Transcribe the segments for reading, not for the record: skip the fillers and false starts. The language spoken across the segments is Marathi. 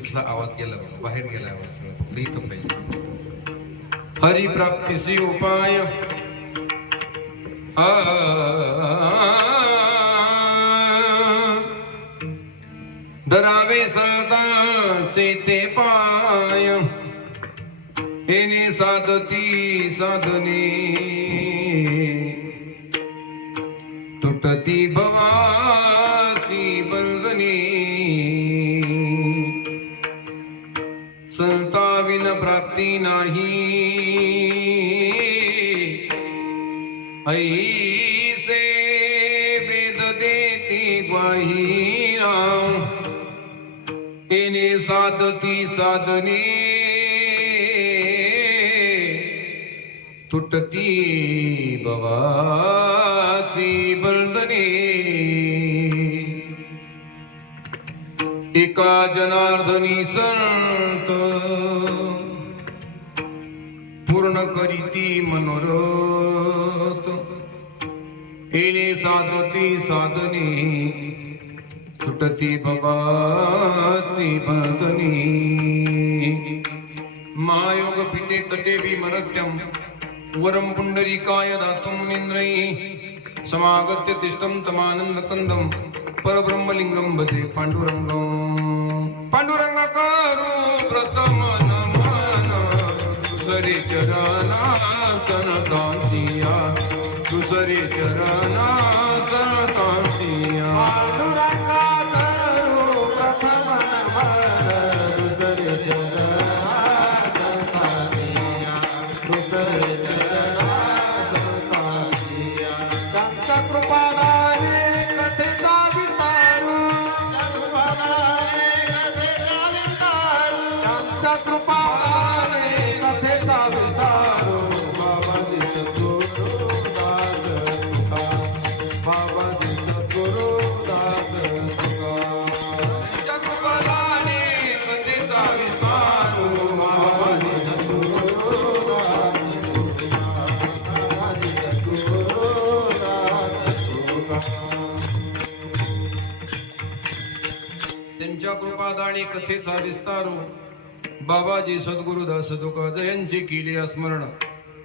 इथला आवाज गेला बाहेर गेला आवाज इथं पाहिजे हरी प्राप्तीसी उपाय धरावे संतांचे ते पाय येणे साधती साधने तुटती भवाची बंधने संताविन प्राप्ती नाही ऐसे वेद देती ग्वाही राम येणे साधती साधने तुटती भवाची बंधने एका जनार्दनी संत पूर्ण करीती मनोरथ येणे साधती साधने तुटती भवाची बंधने महायोग पिते तटे विमरत्यम वरम पुंडरीकाय दातुं मुनीन्द्रैः समागत्य तिष्ठं तमानंद कंदम परब्रह्मलिंगम भजे पांडुरंगम पांडुरंगाकारो प्रथम नमन दुसरे चरणा सनतांसिया दुसरे चरणा सनतांसिया पांडुरंगाकारो प्रथम नमन दुसरे चरणा सनतांसिया दुसरे त्यांच्या कृपादानी कथेचा विस्तारू बाबाजी सद्गुरुदास तुकाराम यांचे केले स्मरण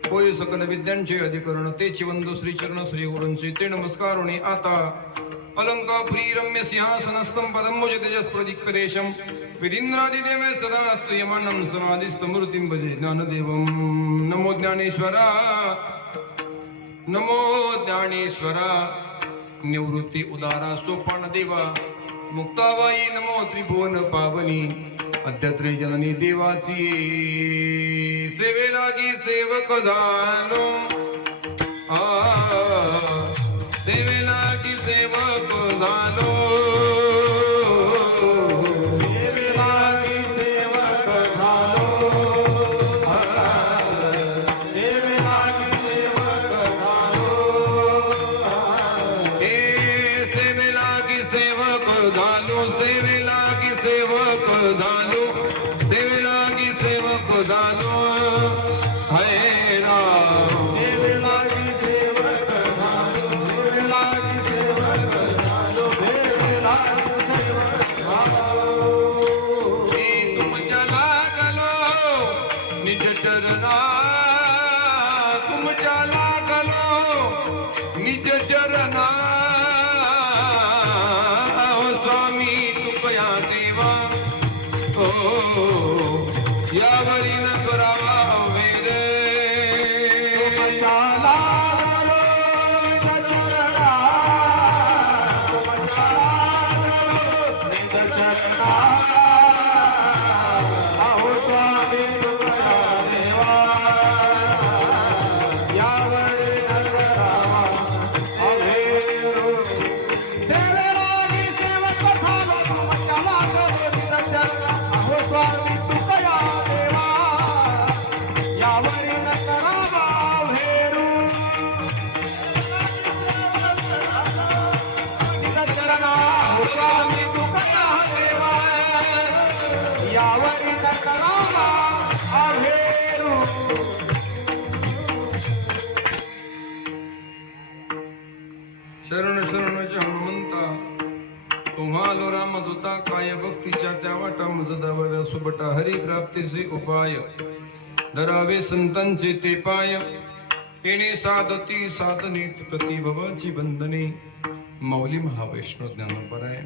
होय सकल विद्यांचे अधिकरण ते चिवंदो श्री चरण श्री गुरूंचे ते नमस्कारोने आता अलंका प्रिय रम्य सिंहासनस्थं पदं मुज तेजस्प्रदीप्यदेशं विधींद्रादिदेवे सदा स्तूयमानं समाधिस्थमूर्तिं भजे ज्ञानदेवं नमो ज्ञानेश्वरा नमो ज्ञानेश्वरा निवृत्ती उदारा सोपान देवा मुक्ताबाई नमो त्रिभुवन पावनी अद्यत्रे जननी देवाची सेवे लागी सेवक झालो सेवे लागी सेवक झालो सेवे लागी सेवक झालो सेवे लागी सेवक झालो हे सेवे लागी सेवक झालो सेवे लागी सेवक झालो सेवे लागी सेवक झालो हरे राम सेवे लागी सेवक झालो सेवे लागी सेवक झालो सेवे लागी सेवक झालो हे तुमच्या लागलो निज चरणा तुमच्या लागलो निज चरणा स्वामी तुकया देवा ओ यावरी न करावा अवेद शरण शरण हनुमंता तुम्हाला रामदूता काय भक्तीच्या त्या वाटा मज दाव्या सुबटा हरी प्राप्तीचे उपाय धरावे संतांचे ते पाय येणे साधती साधने प्रतिभवाची बंधने माऊली महावैष्णव ज्ञानोबराय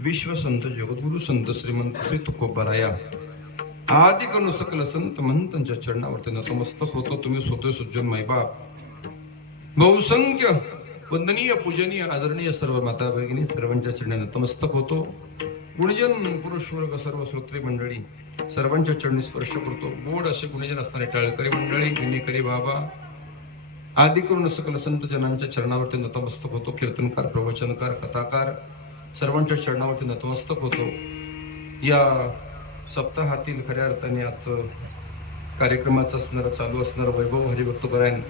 विश्व संत जगद्गुरु संत श्रीमंत श्री तुकोबराया आदि कनु सकल संत महंतांच्या चरणावरती नतमस्तक होतो तुम्ही स्वतः सुजन मायबाप बहुसंख्य वंदनीय पूजनीय आदरणीय सर्व माता भगिनी सर्वांच्या चरणी नतमस्तक होतो गुणजन पुरुष वर्ग सर्व श्रोत्री मंडळी सर्वांच्या चरणी स्पर्श करतो गोड असे गुणजन असणारे टाळकरी मंडळी विनेकरी बाबा आदि करून सकल संत जनांच्या चरणावरती नतमस्तक होतो कीर्तनकार प्रवचनकार कथाकार सर्वांच्या चरणावरती नतमस्तक होतो या सप्ताहातील खऱ्या अर्थाने आजचं कार्यक्रमाचं असणारं चालू असणारं वैभव हरिभक्तपरायण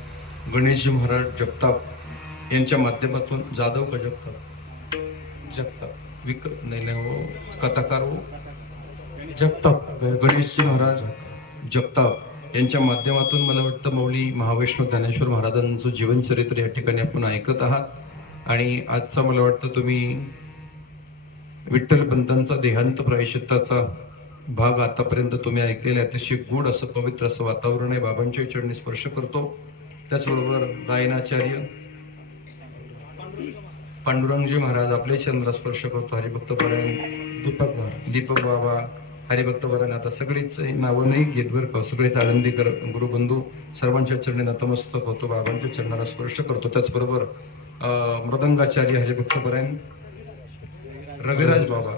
गणेशजी महाराज जगताप यांच्या माध्यमातून जाधव का जगताप नाही हो कथाकार हो जगताप गणेशजी महाराज जगताप यांच्या माध्यमातून मला वाटतं माऊली महावैष्णव ज्ञानेश्वर महाराजांचं जीवनचरित्र या ठिकाणी आपण ऐकत आहात आणि आजचा मला वाटतं तुम्ही विठ्ठल पंतांचा देहांत प्रायश्चित्ताचा भाग आतापर्यंत तुम्ही ऐकलेला अतिशय गोड असं पवित्र असं वातावरण आहे बाबांच्या चरणी स्पर्श करतो त्याचबरोबर गायनाचार्य पांडुरंगजी महाराज आपले चंद्र स्पर्श करतो हरिभक्तपरायण दीपक बाबा हरिभक्तपरायण आता सगळीच नावं नाही घेत बरं का सगळेच आनंदीकर गुरुबंधू सर्वांच्या चरणी नतमस्तक होतो बाबांच्या चरणाला स्पर्श करतो त्याचबरोबर मृदंगाचार्य हरिभक्तपरायण रविराज बाबा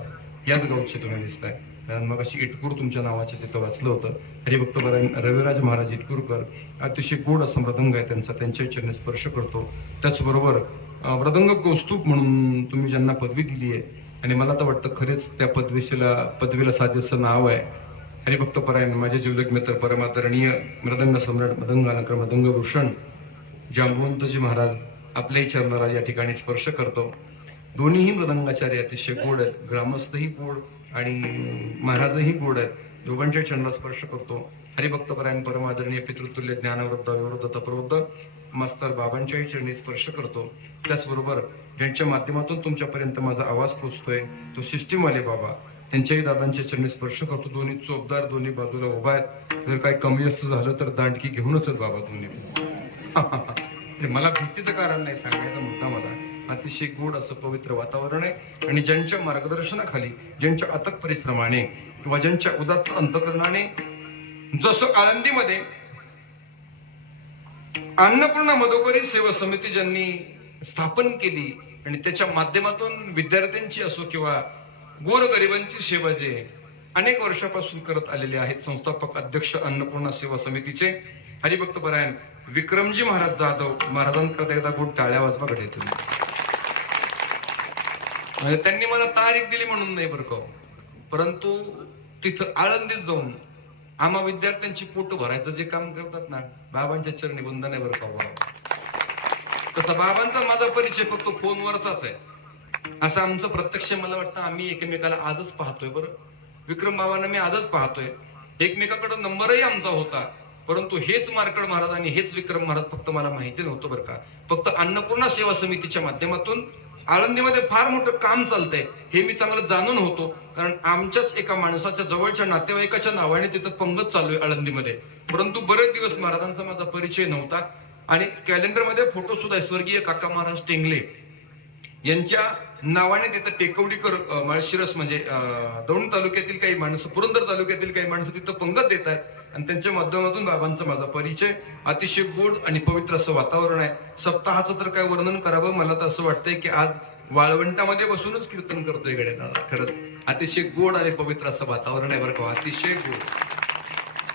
याच गावचे तुम्ही दिसताय कारण मग अशी इटकूर तुमच्या नावाचे तिथं वाचलं होतं हरिभक्तपरायण रविराज महाराज इटकूरकर अतिशय गोड असा मृदंग आहे त्यांचा त्यांच्या चरणी स्पर्श करतो त्याचबरोबर मृदंग कौस्तुभ म्हणून तुम्ही ज्यांना पदवी दिली आहे आणि मला तर वाटतं खरेच त्या पदवीला साजेसं नाव आहे हरिभक्तपरायण माझे जीवलग मित्र परमादरणीय मृदंग सम्राट मृदंगानकर मृदंग भूषण जांबुवंतजी महाराज आपल्याही चरणाला या ठिकाणी स्पर्श करतो दोन्हीही मृदंगाचार्य अतिशय गोड आहेत ग्रामस्थही गोड आणि महाराजही गोड आहेत दोघांच्या चरणाला स्पर्श करतो हरिभक्तपरायण परमादरणीय पितृतुल्य ज्ञानवृद्ध विवृद्ध प्रवृद्ध मास्तर बाबांच्याही चरणी स्पर्श करतो त्याचबरोबर ज्यांच्या माध्यमातून तुमच्यापर्यंत माझा आवाज पोहोचतोय तो सिस्टीमवाले बाबा त्यांच्याही दादांच्या चरणी स्पर्श करतो दोन्ही चोपदार दोन्ही बाजूला उभा आहेत जर काही कमी असं झालं तर दांडकी घेऊनच बाबा दोन्ही मला भीतीचं कारण नाही सांगायचा मुद्दा मला अतिशय गोड असं पवित्र वातावरण आहे आणि ज्यांच्या मार्गदर्शनाखाली, ज्यांच्या अथक परिश्रमाने किंवा ज्यांच्या उदात्त अंतकरणाने, जसं आळंदीमध्ये अन्नपूर्णा मधोकरी सेवा समिती ज्यांनी स्थापन केली आणि त्याच्या माध्यमातून विद्यार्थ्यांची असो किंवा गोरगरिबांची सेवा जे अनेक वर्षापासून करत आलेले आहेत, संस्थापक अध्यक्ष अन्नपूर्णा सेवा समितीचे हरिभक्त परायण विक्रमजी महाराज जाधव महाराजांकरता एकदा गोड टाळ्या वाजवा कडे तुम्ही. त्यांनी मला तारीख दिली म्हणून नाही बरं का, परंतु तिथं आळंदीत जाऊन आम्हा विद्यार्थ्यांची पोट भरायचं जे काम करतात ना, बाबांच्या चरणी वंदन आहे बरं का बाबा. तसा बाबांचा माझा परिचय फक्त फोनवरचाच आहे, असं आमचं प्रत्यक्ष मला वाटतं आम्ही एकमेकाला आजच पाहतोय. बरं, विक्रम बाबांना मी आजच पाहतोय, एकमेकाकडे नंबरही आमचा होता, परंतु हेच मार्कड महाराज आणि हेच विक्रम महाराज फक्त मला माहिती नव्हतं बरं का. फक्त अन्नपूर्णा सेवा समितीच्या माध्यमातून आळंदीमध्ये फार मोठं काम चालतंय हे मी चांगलं जाणून होतो, कारण आमच्याच एका माणसाच्या जवळच्या नातेवाईकाच्या नावाने तिथं पंगत चालू आहे आळंदीमध्ये. परंतु बरेच दिवस महाराजांचा माझा परिचय नव्हता आणि कॅलेंडरमध्ये फोटो सुद्धा आहे. स्वर्गीय काका महाराज टेंगले यांच्या नावाने तिथं टेकवडीकर माळशिरस म्हणजे दौंड तालुक्यातील काही माणसं, पुरंदर तालुक्यातील काही माणसं तिथं पंगत देत आहेत आणि त्यांच्या माध्यमातून बाबांचा माझा परिचय. अतिशय गोड आणि पवित्र असं वातावरण आहे. सप्ताहाचं तर काय वर्णन करावं, मला तर असं वाटतंय की आज वाळवंटामध्ये बसूनच कीर्तन करतोय गड्या दादा. खरंच अतिशय गोड आणि पवित्र असं वातावरण आहे बरं का, अतिशय गोड.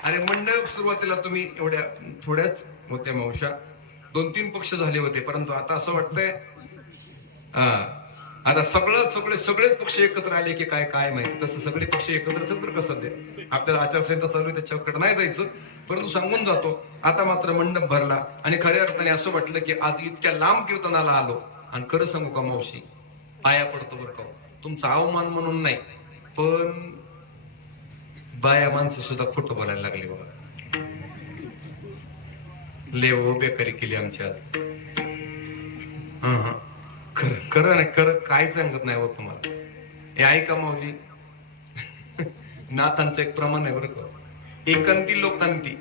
अरे मंडप सुरुवातीला तुम्ही एवढ्या थोड्याच होत्या मावशा, 2-3 पक्ष झाले होते, परंतु आता असं वाटतंय आता सगळेच पक्ष एकत्र आले की काय काय माहिती. तसं सगळे पक्ष एकत्र सत्र कसं दे, आपल्याला आचारसंहिता चालू आहे त्याच्याकडे नाही जायचं, परंतु सांगून जातो आता मात्र मंडप भरला आणि खऱ्या अर्थाने असं वाटलं की आज इतक्या लांब कीर्तनाला आलो. आणि खरं सांगू का मावशी, पाया पडतो बरं का, तुमचा अवमान म्हणून नाही, पण बाया माणसं सुद्धा खोटं बोलायला लागले बाबा. लेव बेकारी केली आमची आज. खरं नाही, खरं काय सांगत नाही हो तुम्हाला. हे ऐका माऊली, नाथांचं एक प्रमाण आहे बरं का, एकांती लोकांती.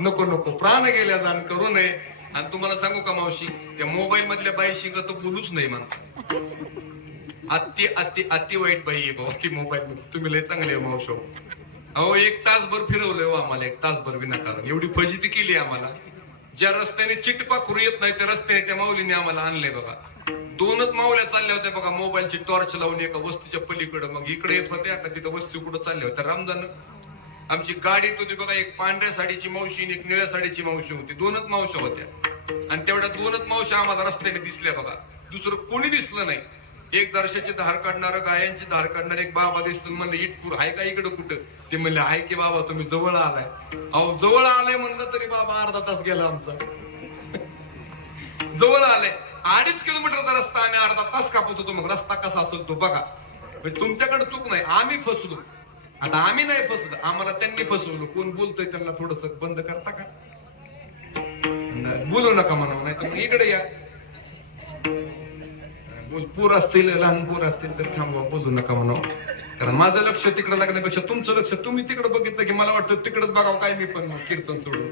नको नको प्राण गेल्या दान करू नये. आणि तुम्हाला सांगू का मावशी, त्या मोबाईल मधल्या बाई शिकत बोलूच नाही माणसं. अति वाईट बाई आहे बाबा ती मोबाईल मध्ये. तुम्ही लय चांगले मावशो. अहो 1 तासभर फिरवलंय हो आम्हाला, 1 तासभर विनाकारण एवढी फजिती केली आम्हाला. ज्या रस्त्याने चिटपाखरू येत नाही त्या रस्त्याने त्या माऊलीने आम्हाला आणलंय बघा. 2च माऊल्या चालल्या होत्या बघा, मोबाईलची टॉर्च लावून एका वस्तीच्या पलीकडे, मग इकडे येत होत्या का तिथं वस्ती कुठं चालल्या होत्या. रामदान आमची गाडीत होती बघा, एक पांढऱ्या साडीची मावशी आणि एक निळ्या साडीची मावशी होती. 2च मावशा होत्या आणि तेवढ्या 2च मावशा आम्हाला रस्त्याने दिसल्या बघा, दुसरं कोणी दिसलं नाही. एक जरशाची धार काढणारं, गायांची धार काढणार एक बाबा दिसलं. म्हणलं इटपूर आहे का इकडं कुठं? ते म्हणले आहे की बाबा तुम्ही जवळ आलाय. अहो जवळ आलाय म्हणलं तरी बाबा अर्धा तास गेला आमचा. जवळ आलाय 2.5 किलोमीटरचा रस्ता आम्ही अर्धा तास कापत होतो. मग रस्ता कसा असेल तो बघा. तुमच्याकडे चूक नाही, आम्ही फसलो. आता आम्ही नाही फसलो, आम्हाला त्यांनी फसवलं. कोण बोलतोय त्यांना थोडस बंद करता का? बोलू नका म्हणावं, नाही तर इकडे या. पूर असतील, लहान पूर असतील तर थांबवा, बोलू नका म्हणावं. कारण माझं लक्ष तिकडे लागण्यापेक्षा तुमचं लक्ष, तुम्ही तिकडे बघितलं की मला वाटतं तिकडेच बघावं काय मी पण कीर्तन सोडून.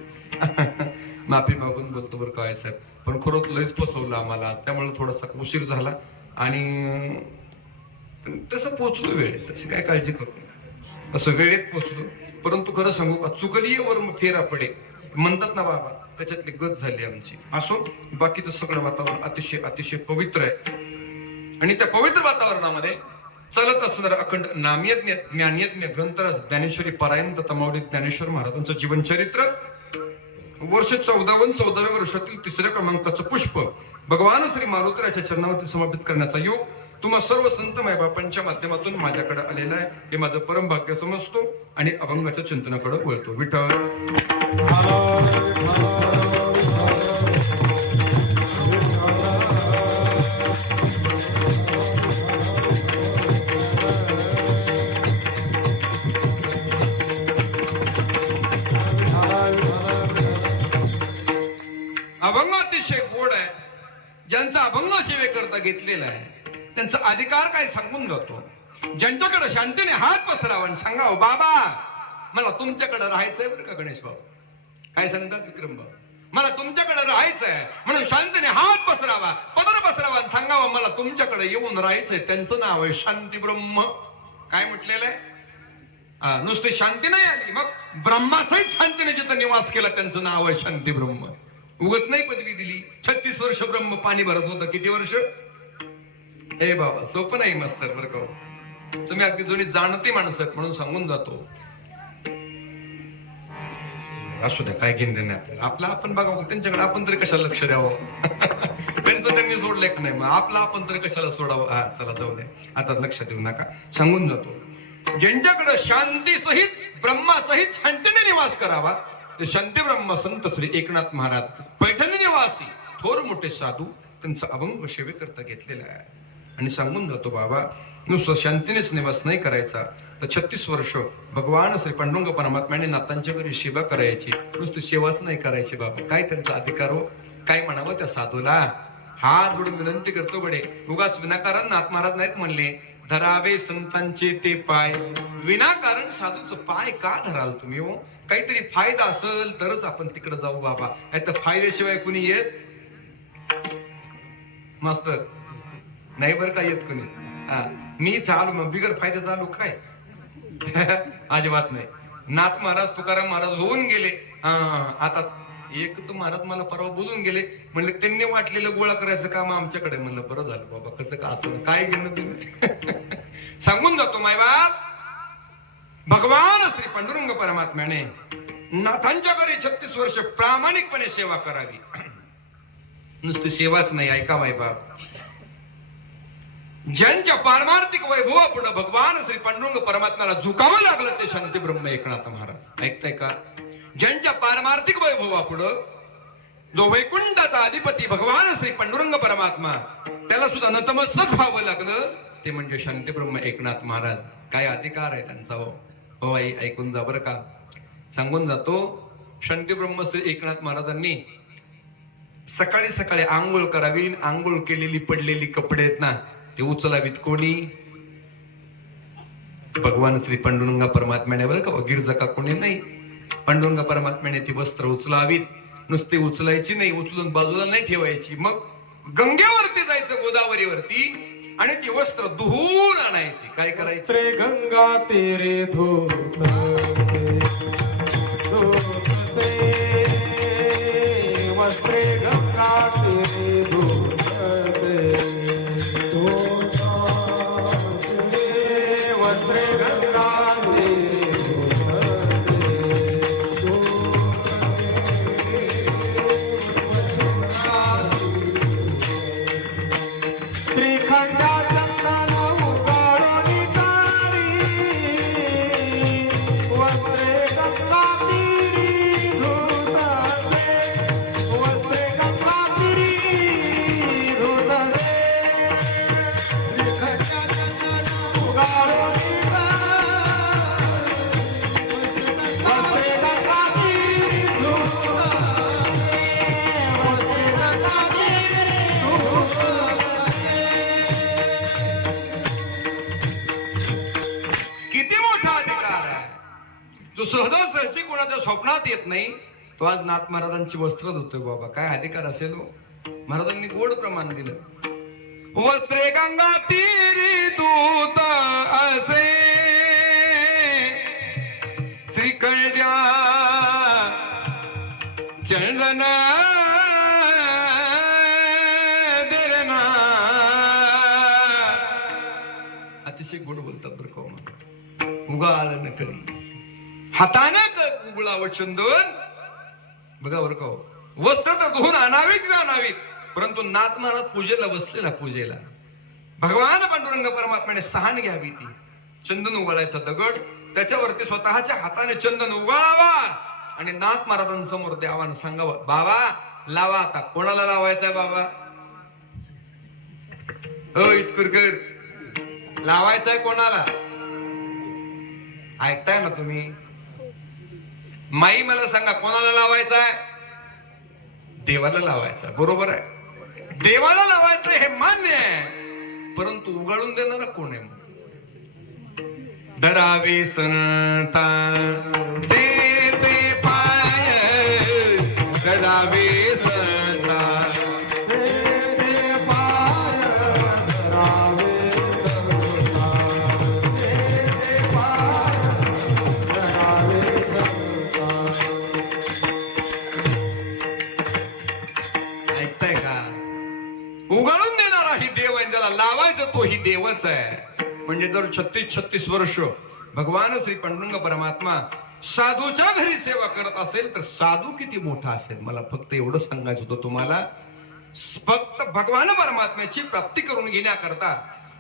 माफी मागून बोलतो बरं काय साहेब, पण खरंच लयच फसवलं आम्हाला. त्यामुळे थोडासा उशीर झाला आणि तसं पोचलो वेळेत, तशी काय काळजी करू नका, असं वेळेत पोचलो. परंतु खरं सांगू का, चुकली वर फेरा पडे म्हणतात ना बाबा, त्याच्यातली गत झाली आमची. असो, बाकीचं सगळं वातावरण अतिशय अतिशय पवित्र आहे आणि त्या पवित्र वातावरणामध्ये चालत असणारा अखंड नामयज्ञ ज्ञानयज्ञ ग्रंथराज ज्ञानेश्वरी पारायण तथा माऊली ज्ञानेश्वर महाराजांचं जीवनचरित्र, वर्ष 14व्या वर्षातील 3ऱ्या क्रमांकाचं पुष्प भगवान श्री मारुतीराच्या चरणावरती समर्पित करण्याचा योग तुम्हा सर्व संत मायबापांच्या माध्यमातून माझ्याकडे आलेला आहे. हे माझं परम भाग्य समजतो आणि अभंगाच्या चिंतनाकडे वळतो. विठ्ठल अभंग अतिशय गोड आहे. ज्यांचा अभंग सेवेकरता घेतलेला आहे त्यांचा अधिकार काय सांगून जातो. ज्यांच्याकडे शांतीने हात पसरावा आणि सांगावं, बाबा मला तुमच्याकडे राहायचंय बरं का गणेश भाऊ. काय सांगतात विक्रम भाऊ? मला तुमच्याकडे राहायचंय म्हणून शांतीने हात पसरावा, पदर पसरावा आणि सांगावा मला तुमच्याकडे येऊन राहायचंय. त्यांचं नाव आहे शांती ब्रह्म. काय म्हटलेलं आहे? नुसती शांती नाही आली, मग ब्रह्मासहित शांतीने जिथं निवास केला त्यांचं नाव आहे शांती ब्रह्म. उगच नाही पदवी दिली. 36 वर्ष ब्रह्म पाणी भरत होतं. किती वर्ष? हे बाबा सोपं नाही मस्तर बरं का. तुम्ही अगदी जुनी जाणती माणसं आहेत म्हणून सांगून जातो. असू द्या, काय घेऊन देणे आपल्याला. आपला आपण बघावं, त्यांच्याकडे आपण तरी कशाला लक्ष द्यावं. त्यांचं त्यांनी सोडलंय की नाही, मग आपला आपण तरी कशाला सोडावं. हा चला जाऊ द्या, आता लक्ष देऊ नका, सांगून जातो. ज्यांच्याकडे शांती सहित ब्रह्मासहित शांतीने निवास करावा ते शांती ब्रह्म संत श्री एकनाथ महाराज पैठणी निवासी थोर मोठे साधू त्यांचा अभंग सेवेकरता घेतलेला आहे. आणि सांगून जातो बाबा, नुसतं शांतीनेच निवास नाही करायचा तर 36 वर्ष भगवान श्री पांडुरंग परमात्म्याने नाथांच्या घरी सेवा करायची. नुसती सेवाच नाही करायची बाबा. काय त्यांचा अधिकार हो, काय म्हणावं त्या साधूला. हात जोडून विनंती करतो बडे, उगाच विनाकारण नाथ महाराज नाहीत म्हणले धरावे संतांचे ते पाय. विनाकारण साधूचं पाय का धराल तुम्ही हो? काहीतरी फायदा असेल तरच आपण तिकडे जाऊ बाबा, नाही तर फायद्याशिवाय कुणी येत मास्तर नाही बरं का येत कुणी. मी इथं आलो मग बिगर फायद्याचा आलो काय? अजिबात नाही. नाथ महाराज तुकाराम महाराज होऊन गेले. आता एक तर महाराज मला परवा बोलून गेले, म्हणले त्यांनी वाटलेलं गोळा करायचं काम आमच्याकडे. म्हणलं बरं झालं बाबा, कसं का असं काय घेणं तुम्ही. सांगून जातो मायबाप, भगवान श्री पांडुरंग परमात्म्याने नाथांच्या घरी 36 वर्ष प्रामाणिकपणे सेवा करावी. नुसती सेवाच नाही, ऐका मायबाप, ज्यांच्या पारमार्थिक वैभवापुढे भगवान श्री पांडुरंग परमात्म्याला झुकावं लागलं ते शांती ब्रह्म एकनाथ महाराज. ऐकताय का? ज्यांच्या पारमार्थिक वैभवापुढं जो वैकुंठाचा अधिपती भगवान श्री पांडुरंग परमात्मा त्याला सुद्धा नतमस्तक व्हावं लागलं ते म्हणजे शांती ब्रह्म एकनाथ महाराज. काय अधिकार आहे त्यांचा हो आई, ऐकून जा बरं का. सांगून जातो, शांती ब्रह्म श्री एकनाथ महाराजांनी सकाळी सकाळी आंघोळ करावी. आंघोळ केलेली पडलेली कपडे आहेत ना ते उचलावीत. कोणी? भगवान श्री पांडुरंग परमात्म्याने बरं का, गिरजा का कोणी नाही. पांडुरंग परमात्म्याने ती वस्त्र उचलावीत. नुसती उचलायची नाही, उचलून बाजूला नाही ठेवायची. मग गंगेवरती जायचं, गोदावरीवरती, आणि ती वस्त्र धुवून आणायची. काय करायचं? रे गंगा तेरे धोत वस्त्रे गंगा तेरे धोत वस्त्रे गंगा सहजासहजी कोणाच्या स्वप्नात येत नाही तो आज नाथ महाराजांची वस्त्र धुतोय बाबा. काय अधिकार असेल हो? महाराजांनी गोड प्रमाण दिलं. वस्त्रे गंगा तीरी दूत असे श्रीकंड्या चंदन देना. अतिशय गोड बोलतात बरं का. उगाळ न करी हाताने उगळावं चंदन. बघा बरं का, वस्त्र तर धुवून आणावीत आणावीत, परंतु नाथ महाराज पूजेला बसले ना, पूजेला भगवान पांडुरंग परमात्म्याने सहान घ्यावी. ती चंदन उगाळायचा दगड, त्याच्यावरती स्वतःच्या हाताने चंदन उगाळावा आणि नाथ महाराजांसमोर द्यावा आणि सांगावं, बाबा लावा. आता कोणाला लावायचंय बाबा? हो इटकुरकर, लावायचंय कोणाला? ऐकताय ना तुम्ही? माई मला सांगा, कोणाला लावायचा आहे? देवाला लावायचा. बरोबर आहे, देवाला लावायचं हे मान्य आहे, परंतु उगाळून देणारा कोण आहे? धरावे संतांचे ते पाय, धरावे भगवानच आहे. म्हणजे जर 36 वर्ष भगवान श्री पांडुरंग परमात्मा साधूच्या घरी सेवा करत असेल तर साधू किती मोठा असेल. मला फक्त एवढं सांगायचं होतं तुम्हाला. फक्त भगवान परमात्म्याची प्राप्ती करून घेण्याकरता,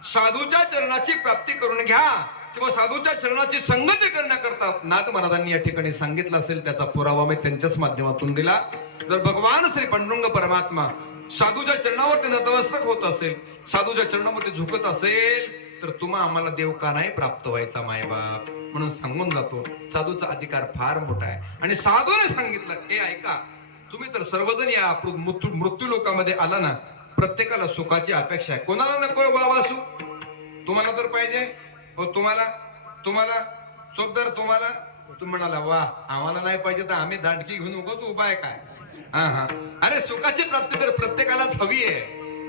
साधूच्या चरणाची प्राप्ती करून घ्या किंवा साधूच्या चरणाची संगती करण्याकरता नाथ महाराजांनी या ठिकाणी सांगितलं असेल, त्याचा पुरावा मी त्यांच्याच माध्यमातून दिला. जर भगवान श्री पांडुरंग परमात्मा साधूच्या चरणावरती नतमस्तक होत असेल, साधूच्या चरणावरती झुकत असेल, तर तुम्हा आम्हाला देव का नाही प्राप्त व्हायचा मायबाप. म्हणून सांगून जातो, साधूचा अधिकार फार मोठा आहे. आणि साधूने सांगितलं, हे ऐका, तुम्ही तर सर्वजण या मृत्यू लोकामध्ये आला ना, प्रत्येकाला सुखाची अपेक्षा आहे. कोणाला नको बाबा सुख? तुम्हाला तर पाहिजे हो. तुम्हाला चोपदार, तुम्हाला तुम्ही म्हणाला वा आम्हाला नाही पाहिजे तर आम्ही दांडकी घेऊन उगवत उपाय काय. हा अरे सुखाची प्राप्ती तर प्रत्येकालाच हवी आहे,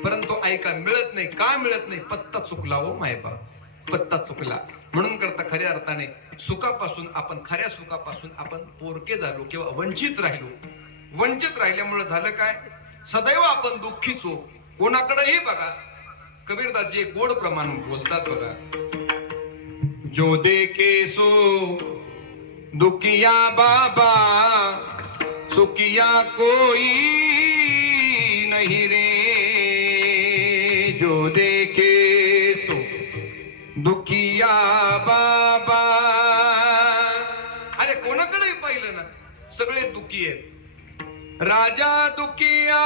परंतु ऐका मिळत नाही. का मिळत नाही? पत्ता चुकला हो मायबाप, पत्ता चुकला. म्हणून करता खऱ्या अर्थाने सुखापासून आपण, खऱ्या सुखापासून आपण पोरके झालो किंवा वंचित राहिलो. वंचित राहिल्यामुळे झालं काय? सदैव आपण दुःखीच हो. कोणाकडेही बघा, कबीरदासजी एक गोड प्रमाण बोलतात बघा, जो देखे सो दुखिया बाबा, सुखिया कोई नहीं रे. जो देखे सो दुखिया बाबा. अरे कोणाकडे पाहिलं ना, सगळे दुखी आहेत. राजा दुखिया,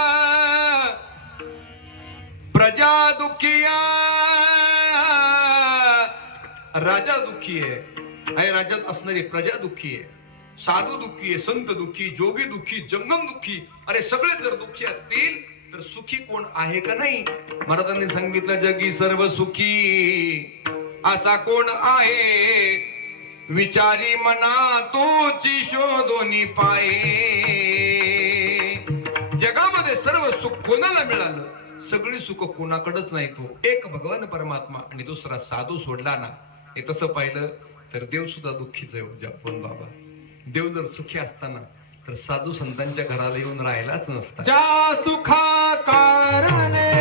प्रजा दुखिया. राजा दुःखी आहे आणि राज्यात असणारी प्रजा दुःखी आहे. साधू दुःखी आहे, संत दुःखी, जोगी दुःखी, जंगम दुःखी. अरे सगळे जर दुःखी असतील तर सुखी कोण आहे का नाही? महाराजांनी सांगितलं, जगी सर्व सुखी असा कोण आहे, विचारी मना तोची शोधोनी पाये. जगामध्ये सर्व सुख कोणाला मिळालं? सगळी सुख कोणाकडेच नाही. तो एक भगवान परमात्मा आणि दुसरा साधू सोडला ना. हे तसं पाहिलं तर देव सुद्धा दुःखीच आहे. जपून बाबा, देव जर सुखी असताना तर साधू संतांच्या घराला येऊन राहिलाच नसता. ज्या सुखा कारणे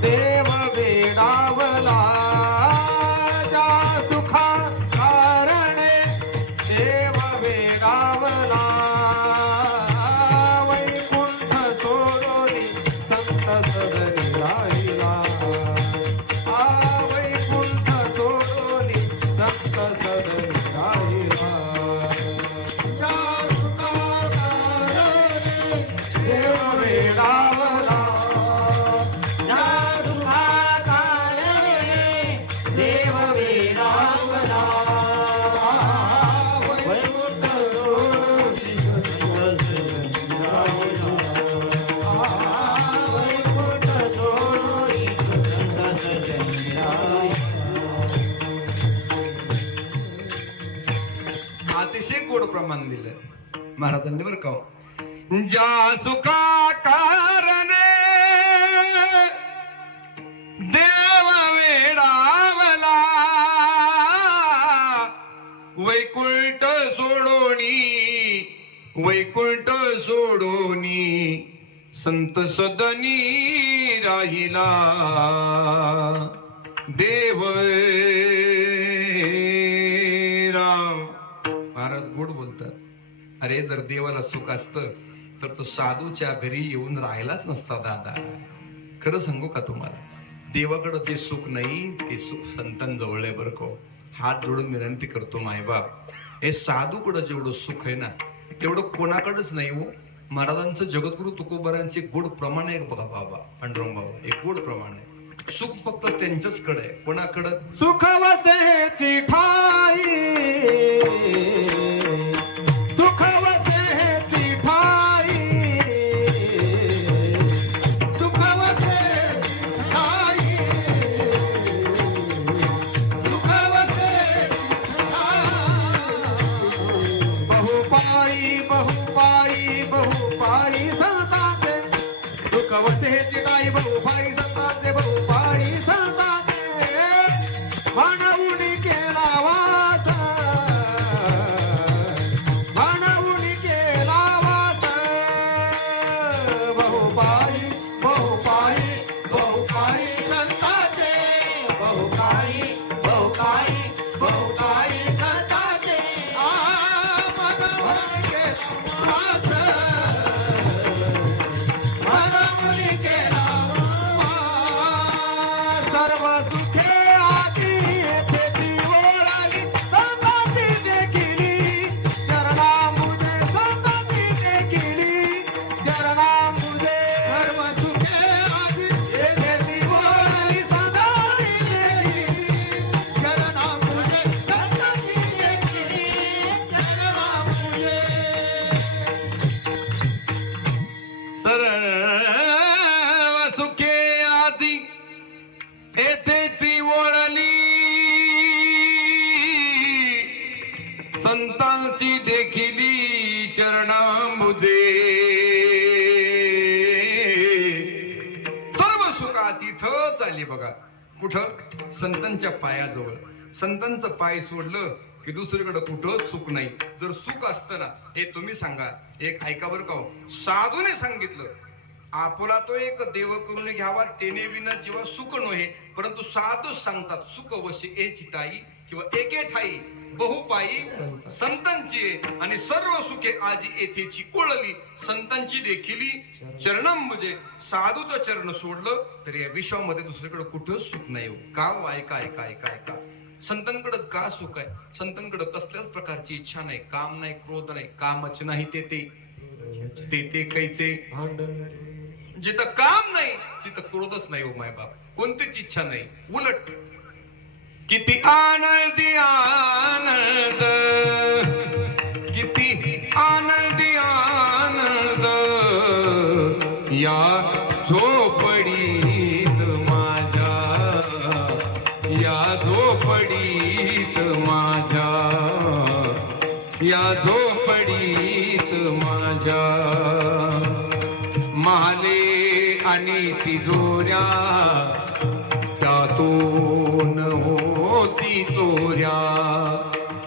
देव वेडावला, ज्या सुखा कारणे देव वेडावला. वैकुंठ सोडोनी संत सदरी राहिला. वैकुंठ सोडोनी संत सदरी राहिला. अतिशय गोड प्रमाण दिलं महाराजांनी बरं का. ज्या सुखा कारणे देव वेडावला, वैकुंठ सोडोनी, वैकुंठ सोडोनी संत सदनी राहिला. देव राम. महाराज गोड बोलतात. अरे जर देवाला सुख असतं तर तो साधूच्या घरी येऊन राहिलाच नसता दादा. खरं सांगू का तुम्हाला, देवाकडं जे सुख नाही ते सुख संतांजवळ आहे बरं को. हात जोडून विनंती करतो मायबाप, हे साधूकडं जेवढं सुख आहे ना तेवढं कोणाकडेच नाही हो. महाराजांचं जगद्गुरु तुकोबारांचे गोड प्रमाण आहे बघा बाबा, पांडुरंग बाबा, एक गोड प्रमाण आहे. सुख फक्त त्यांच्याच कडे आहे. कोणाकडं? सुख वसेची ठाई, सुख वसेची ठाई, सुख वसेची ठाई, सुख वसेची ठाई. बहुपाई बहुपाई बहुपाई संतांचे सुख वसेची ठाई. बहुपाई संतांचे, बहुपाई संतांचे म्हणून केला वास, म्हणून केला वास. बहुपाई बहुपाई बहुपाई संतांचे, बहुपाई संतांची देखिली चरणांबुजे सर्व सुखाची इथंच आली बघा. कुठं? संतांच्या पायाजवळ. संतांचं पाय सोडलं की दुसरीकडे कुठंच सुख नाही. जर सुख असतं ना, हे तुम्ही सांगा. एक ऐका बरं का हो, साधूने सांगितलं आपला तो एक देव करून घ्यावा तेने विना जीवा सुख नव्हे. परंतु साधू सांगतात सुख वशे ए चिताई किंवा एके ठाई बहुपाई संतांची आहे. आणि सर्व सुखे आजी येथेची कोळली संतांची देखिली चरणम. म्हणजे साधूचं चरण सोडलं तर या विश्वामध्ये दुसरीकडे कुठंच सुख नाही हो. का हो? ऐका ऐका ऐका ऐका. संतांकडे का सुख आहे? संतांकडे कसल्याच प्रकारची इच्छा नाही, काम नाही, क्रोध नाही. कामच नाही ते ते कैचे. जिथं काम नाही तिथं क्रोधच नाही हो माय बाप. कोणतीच इच्छा नाही. उलट किती आनंदी आनंद, किती आनंदी आनंद या झोपडीत माझ्या, या झोपडीत माझ्या, या झोपडीत माझ्या. महाले आणि तिजोऱ्या त्यातून होती चोऱ्या.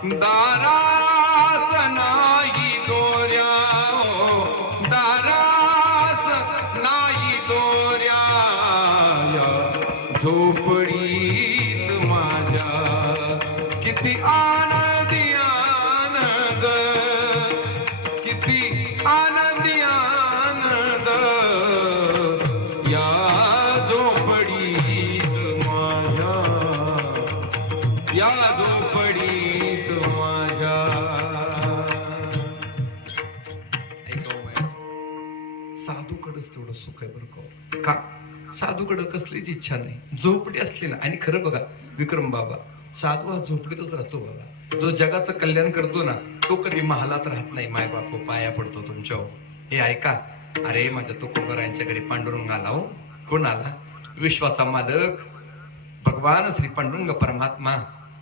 दारास नाही दोऱ्या, दारास नाही दोऱ्या या झोपडीत माझ्या. किती आनंदी आनंद, किती आनंदी आनंद या झोपडीत माझ्या, या झोपडीत माझ्या. साधूकडच तेवढं सुख आहे बरं का. साधूकडं कसलीच इच्छा नाही. झोपडी असली ना, आणि खरं बघा विक्रम बाबा, साधू हा झोपडीतच राहतो बाबा. जो जगाचं कल्याण करतो ना तो कधी महालात राहत नाही. माय बाप पाया पडतो तुमच्या. हे ऐका. अरे माझ्या तुकोबरायांच्या घरी पांडुरंग आला हो. कोण आला? विश्वाचा मालक भगवान श्री पांडुरंग परमात्मा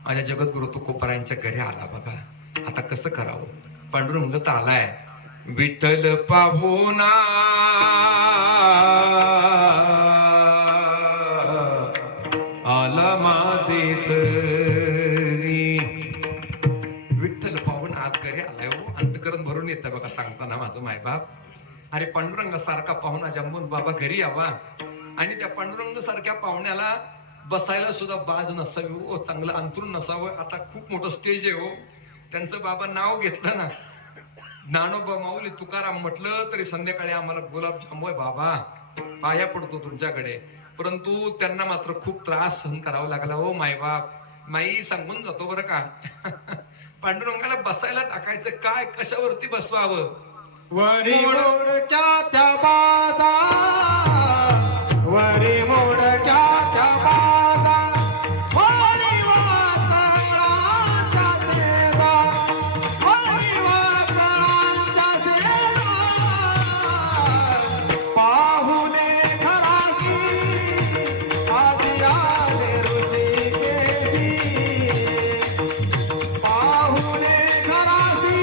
माझ्या जगद्गुरु तुकोबरायांच्या घरी आला बघा. आता कसं करावं? पांडुरंग तर आलाय. विठ्ठल पाहुणा आला माझे तरी. विठ्ठल पाहुणा आज घरी आलाय हो. अंतकरण भरून येतं बघा सांगताना माझं मायबाप. अरे पांडुरंग सारखा पाहुणा जमवून बाबा घरी यावा. आणि त्या पांडुरंग सारख्या पाहुण्याला बसायला सुद्धा बाज नसावी हो, चांगलं अंतरून नसावं. आता खूप मोठं स्टेज आहे हो. त्यांचं बाबा नाव घेतलं ना, ज्ञानोबा माऊली तुकाराम म्हटलं तरी संध्याकाळी आम्हाला गुलाबजाम होय बाबा, पाया पडतो तुमच्याकडे. परंतु त्यांना मात्र खूप त्रास सहन करावा लागला हो मायबाप. माई सांगून जातो बरं का. पांडुरंगाला बसायला टाकायचं काय, कशावरती बसवावं? वरी मोडक्या त्या बाजा, वरी मोडक्या त्या बाजा, वरी वाकळांच्या सेजा, वरी वाकळांच्या सेजा. पाहुणे घराची आधी आले ऋषिकेशी, पाहुणे घराची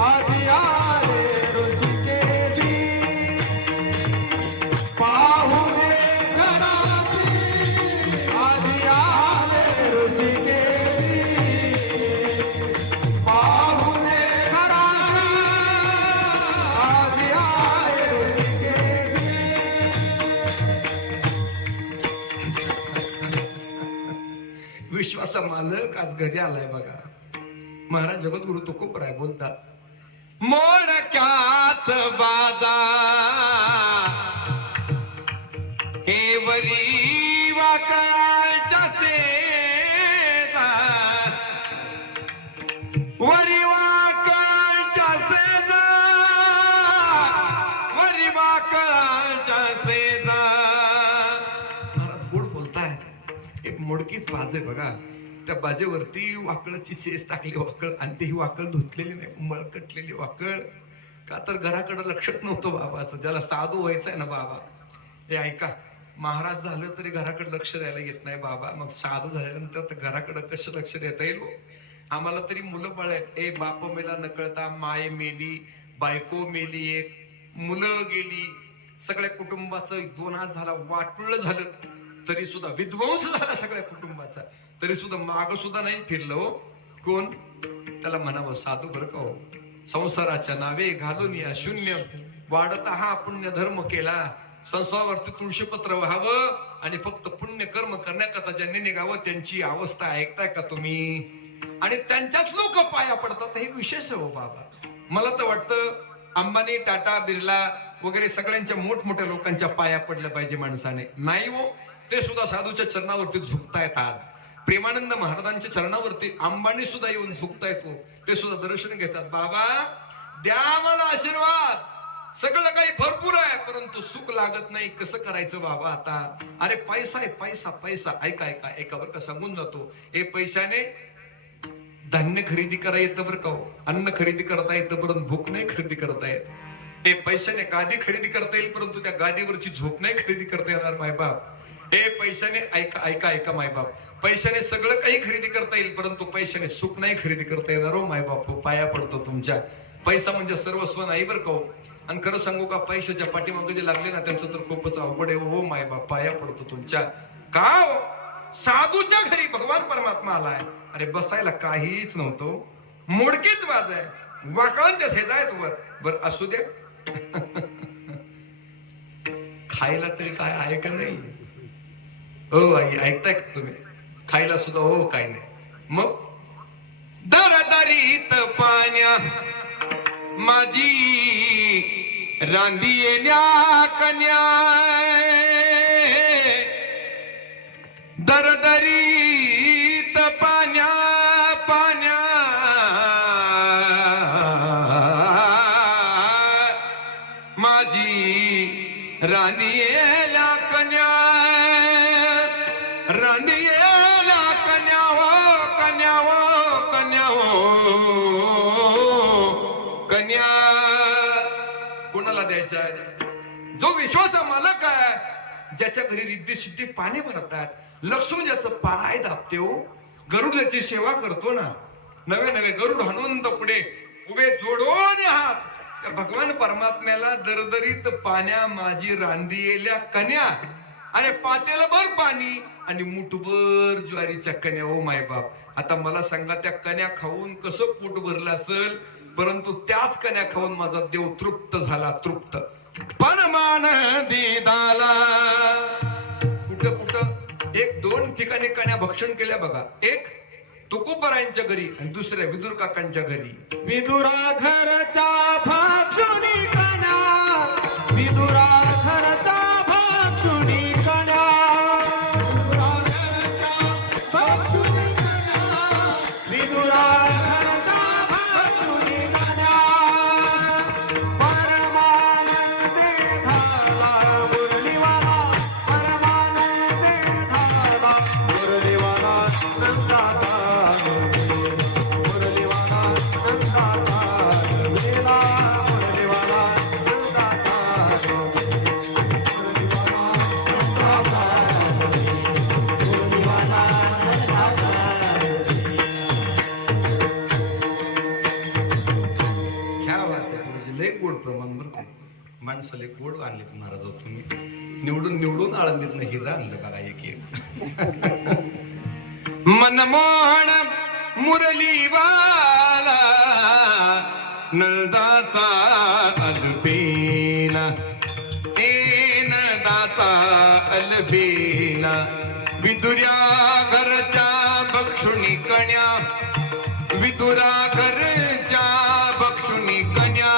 आधी आले ऋषिकेशी, पाहुणे घराची आधी आले ऋषिकेशी, पाहुणे घराची आधी आले ऋषिकेशी. विश्वाचा मालक आज घरी आलाय बघा. महाराज जगद्गुरु तुकोबराय बोलतात, मोडक्याच बाजा हे वरी वाकळांच्या सेजा, वरी वाकळांच्या सेजा, वरी वाकळांच्या सेजा. महाराज गोड बोलताय. एक मोडकीच बाज आहे बघा. त्या बाजेवरती वाकळाची सेज टाकली वाकळ, आणि ती वाकळ धुतलेली नाही, मळकटलेली वाकळ. का तर घराकडे लक्षच नव्हतं बाबाचं. ज्याला साधू व्हायचंय ना बाबा, हे ऐका, महाराज झालं तरी घराकडे लक्ष द्यायला येत नाही बाबा. मग साधू झाल्यानंतर तर घराकडे कसं लक्ष देता येईल? आम्हाला तरी मुलं बाळ आहेत. ए बाप मेला न कळता माय मेली, बायको मेली, एक मुलं गेली, सगळ्या कुटुंबाचं 2000 झाला, वाटुळ झालं, तरी सुद्धा विध्वंस झाला सगळ्या कुटुंबाचा, तरी सुद्धा माग सुद्धा नाही फिरलं हो. कोण? त्याला म्हणावं साधू बरं का हो. संसाराच्या नावे घालून या शून्य वाढत हा पुण्य धर्म केला. संसारावरती तुळशीपत्र व्हावं आणि फक्त पुण्य कर्म करण्याकरता ज्यांनी निघावं त्यांची अवस्था ऐकताय का तुम्ही? आणि त्यांच्याच लोक पाया पडतात, हे विशेष आहे हो बाबा. मला तर वाटतं अंबानी, टाटा, बिर्ला वगैरे सगळ्यांच्या मोठमोठ्या लोकांच्या पाया पडलं पाहिजे माणसाने. नाही हो, ते सुद्धा साधूच्या चरणावरती झुकतायत. आज प्रेमानंद महाराजांच्या चरणावरती अंबानी सुद्धा येऊन झुकतायत हो. ते सुद्धा दर्शन घेतात. बाबा द्या मला आशीर्वाद, सगळं काही भरपूर आहे परंतु सुख लागत नाही, कसं करायचं बाबा आता? अरे पैसा आहे, पैसा पैसा. ऐका ऐका ऐका बरं का, सांगून जातो. हे पैशाने धान्य खरेदी करा येतं बरं का हो. अन्न खरेदी करता येतं परंतु भूक नाही खरेदी करता येत. हे पैशाने गादी खरेदी करता येईल परंतु त्या गादीवरची झोप नाही खरेदी करता येणार मायबाप. हे पैशाने ऐका ऐका ऐका मायबाप, पैशाने सगळं काही खरेदी करता येईल परंतु पैशाने सुख नाही खरेदी करता येणार हो मायबाप. पाया पडतो तुमच्या. पैसा म्हणजे सर्वस्व नाही बरं का हो. आणि खरं सांगू का, पैशाच्या पाठीमागे जे लागले ना त्यांचं तर खूपच अवघड आहे हो मायबाप. पाया पडतो तुमच्या. का हो? साधूच्या घरी भगवान परमात्मा आलाय. अरे बसायला काहीच नव्हतं, मोडकीच बाज आहे, वाकळांच्या शेजायत वर. बर असू द्या, खायला तरी काय आहे का नाही? हो आई, ऐकताय का तुम्ही? खायला सुद्धा हो काय नाही. मग दरदरीत पाण्या माझी रांदी येण्या कन्या, दरदरीत पाण्या पाण्या माझी राणी येल्या कन्या, राणी येल्या कन्या हो, कन्या हो, कन्या हो, कन्या. कोणाला द्यायचा आहे? जो विश्वाचा मालक आहे, ज्याच्या घरी रिद्धी सिद्धी पाणी भरतात, लक्ष्मी ज्याचं पाय दाबते हो, गरुडाची सेवा करतो ना, नवे नवे गरुड हनुमंत पुढे उभे जोडून हात त्या भगवान परमात्म्याला दरदरीत पाण्या माझी रांदी येल्या कन्या. अरे पातेला भर पाणी आणि मुठभर ज्वारीच्या कन्या हो मायबाप. आता मला सांगा, त्या कन्या खाऊन कसं पोट भरलं असेल, परंतु त्याच कन्या खाऊन माझा देव तृप्त झाला, तृप्त. परमान दिदाला कुठं कुठं एक दोन ठिकाणी कन्या भक्षण केल्या बघा. एक तुकोबरायांच्या घरी आणि दुसऱ्या विदुर काकांच्या घरी. विदुरा घरचा भाक्षुणी कन्या, विदुरा घरचा भाक्षुणी कन्या, विदुरा घरचा भाक्षुणी कन्या, विदुरा घरचा भाक्षुणी कन्या. परमानंदे झाला मुरलीवाला, परमानंदे झाला मुरलीवाला, नंदाता माणसाले गोड आणले महाराज तुम्ही. निवडून निवडून आळंदीत नाही हिरा आणलं का एक एक. मनमोहन मुरलीवाला नंदाचा अलबेला, ए नंदाचा अलबेला. विदुऱ्या घरच्या भक्षुणी कन्या, विदुरा घरच्या भक्षुणी कन्या.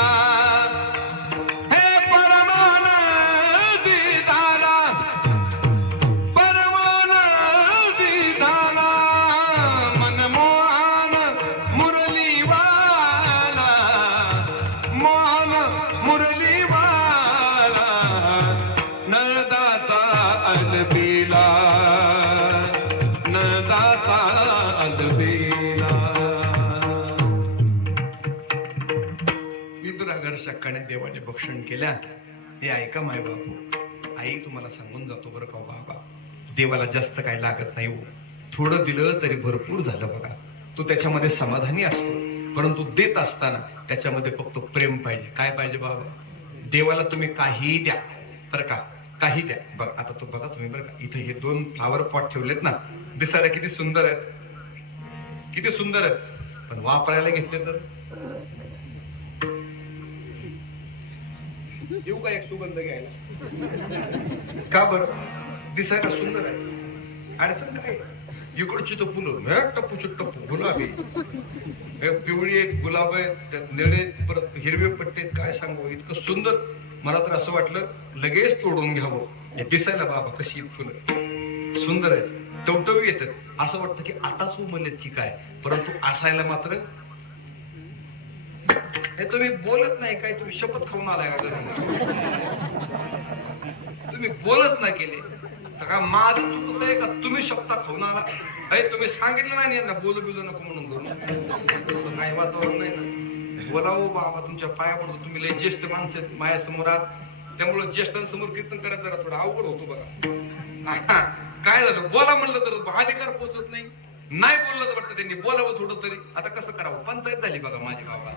कन्या देवाने भक्षण केल्या. हे ऐका माय बापू, आई तुम्हाला सांगून जातो बरं का बाबा, देवाला जास्त काही लागत नाही हो. थोडं दिलं तरी भरपूर झालं बघा. तो त्याच्यामध्ये समाधानी असतो, परंतु देत असताना त्याच्यामध्ये फक्त प्रेम पाहिजे. काय पाहिजे बाबा? देवाला तुम्ही काही द्या बरं का, काही द्या. बघ आता तो बघा तुम्ही बरं का, इथे हे 2 फ्लावर पॉट ठेवलेत ना, दिसायला किती सुंदर आहेत, किती सुंदर आहेत, पण वापरायला घेतले तर येऊ का एक सुगंध घ्यायला? का बरं? दिसायला सुंदर आहे, अडचण काय? इकडची तो फुलं टप्पूची टप्पू गुलाबी, पिवळी एक गुलाब आहे, त्यात निळे परत हिरवे पट्टे, काय सांगू, इतकं सुंदर. मला तर असं वाटलं लगेच तोडून घ्यावं. हे दिसायला बाबा कशी फुलं सुंदर आहे, टवटवी येतात, असं वाटतं की आताच उमललेत की काय, परंतु असायला मात्र हे तुम्ही बोलत नाही काय, तुम्ही शपथ खाऊन आलाय का घरी? तुम्ही बोलत नाही केले तर का माझं चुकत आहे का तुम्ही शब्द खाऊन आला? अरे तुम्ही सांगितलं नाही यांना बोलू बिलू नको म्हणून करून, काही वातावरण नाही ना. बोलावं बाबा, तुमच्या पाया पडतो, तुम्ही लय ज्येष्ठ माणसं आहेत माझ्यासमोर आहात, त्यामुळे ज्येष्ठांसमोर कीर्तन करायचं जरा थोडं अवघड होतो बघा. काय झालं? बोला म्हणलं तर अधिकार पोचत नाही, नाही बोललं तर वाटतं त्यांनी बोलावं थोडं तरी. आता कसं करावं? पंचायत झाली बघा माझी बाबा.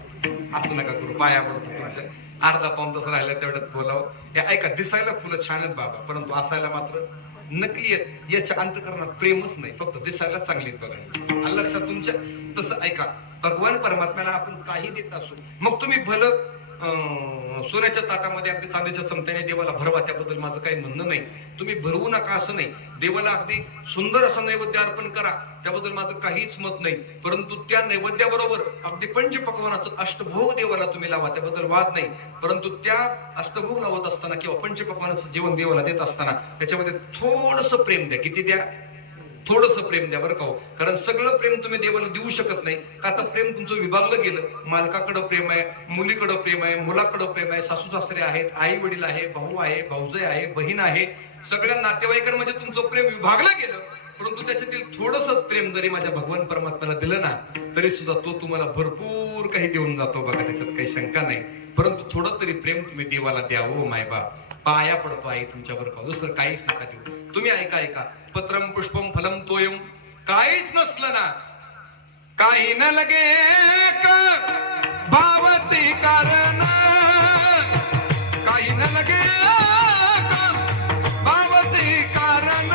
असं नका करू, पाया पडतो तुमच्या. अर्धा पाऊण तास राहिला तेवढ्यात बोलावं. हे ऐका, दिसायला फुलं छान आहेत बाबा, परंतु असायला मात्र नकली आहेत. याच्या अंतकरणात प्रेमच नाही, फक्त दिसायला चांगली आहेत बघा. आलं लक्षात तुमच्या? तसं ऐका, भगवान परमात्म्याला आपण काही देत असू, मग तुम्ही भलं सोन्याच्या ताटामध्ये अगदी चांदीच्या चमट्याने देवाला भरवा, त्याबद्दल माझं काही म्हणणं नाही. तुम्ही भरवू नका असं नाही, देवाला अगदी सुंदर असं नैवेद्य अर्पण करा, त्याबद्दल माझं काहीच मत नाही. परंतु त्या नैवेद्याबरोबर अगदी पंचपक्वानाचं अष्टभोग देवाला तुम्ही लावा, त्याबद्दल वाद नाही. परंतु त्या अष्टभोग लावत असताना किंवा पंचपक्वानाचं जेवण देवाला देत असताना त्याच्यामध्ये थोडंसं प्रेम द्या. किती द्या? थोडंसं प्रेम द्या बरं का हो. कारण सगळं प्रेम तुम्ही देवाला देऊ शकत नाही, का तर प्रेम तुमचं विभागलं गेलं. मालकाकडं प्रेम आहे, मुलीकडं प्रेम आहे, मुलाकडं प्रेम आहे, सासू सासरे आहेत, आई वडील आहे, भाऊ आहे, भाऊजाई आहे, बहीण आहे, सगळ्या नातेवाईकांमध्ये तुमचं प्रेम विभागलं गेलं. परंतु त्याच्यातील थोडंसं प्रेम जरी माझ्या भगवान परमात्म्याला दिलं ना, तरी सुद्धा तो तुम्हाला भरपूर काही देऊन जातो बघा, त्याच्यात काही शंका नाही. परंतु थोडं तरी प्रेम तुम्ही देवाला द्यावं. मायबाप पाया पडतो आई तुमच्यावर का, दुसरं काहीच नका देऊ. तुम्ही ऐका ऐका, पत्रम पुष्पम फलम तोयम, काहीच नसलं ना, काही न लगे भावती कारण, काही न लगे भावती कारण,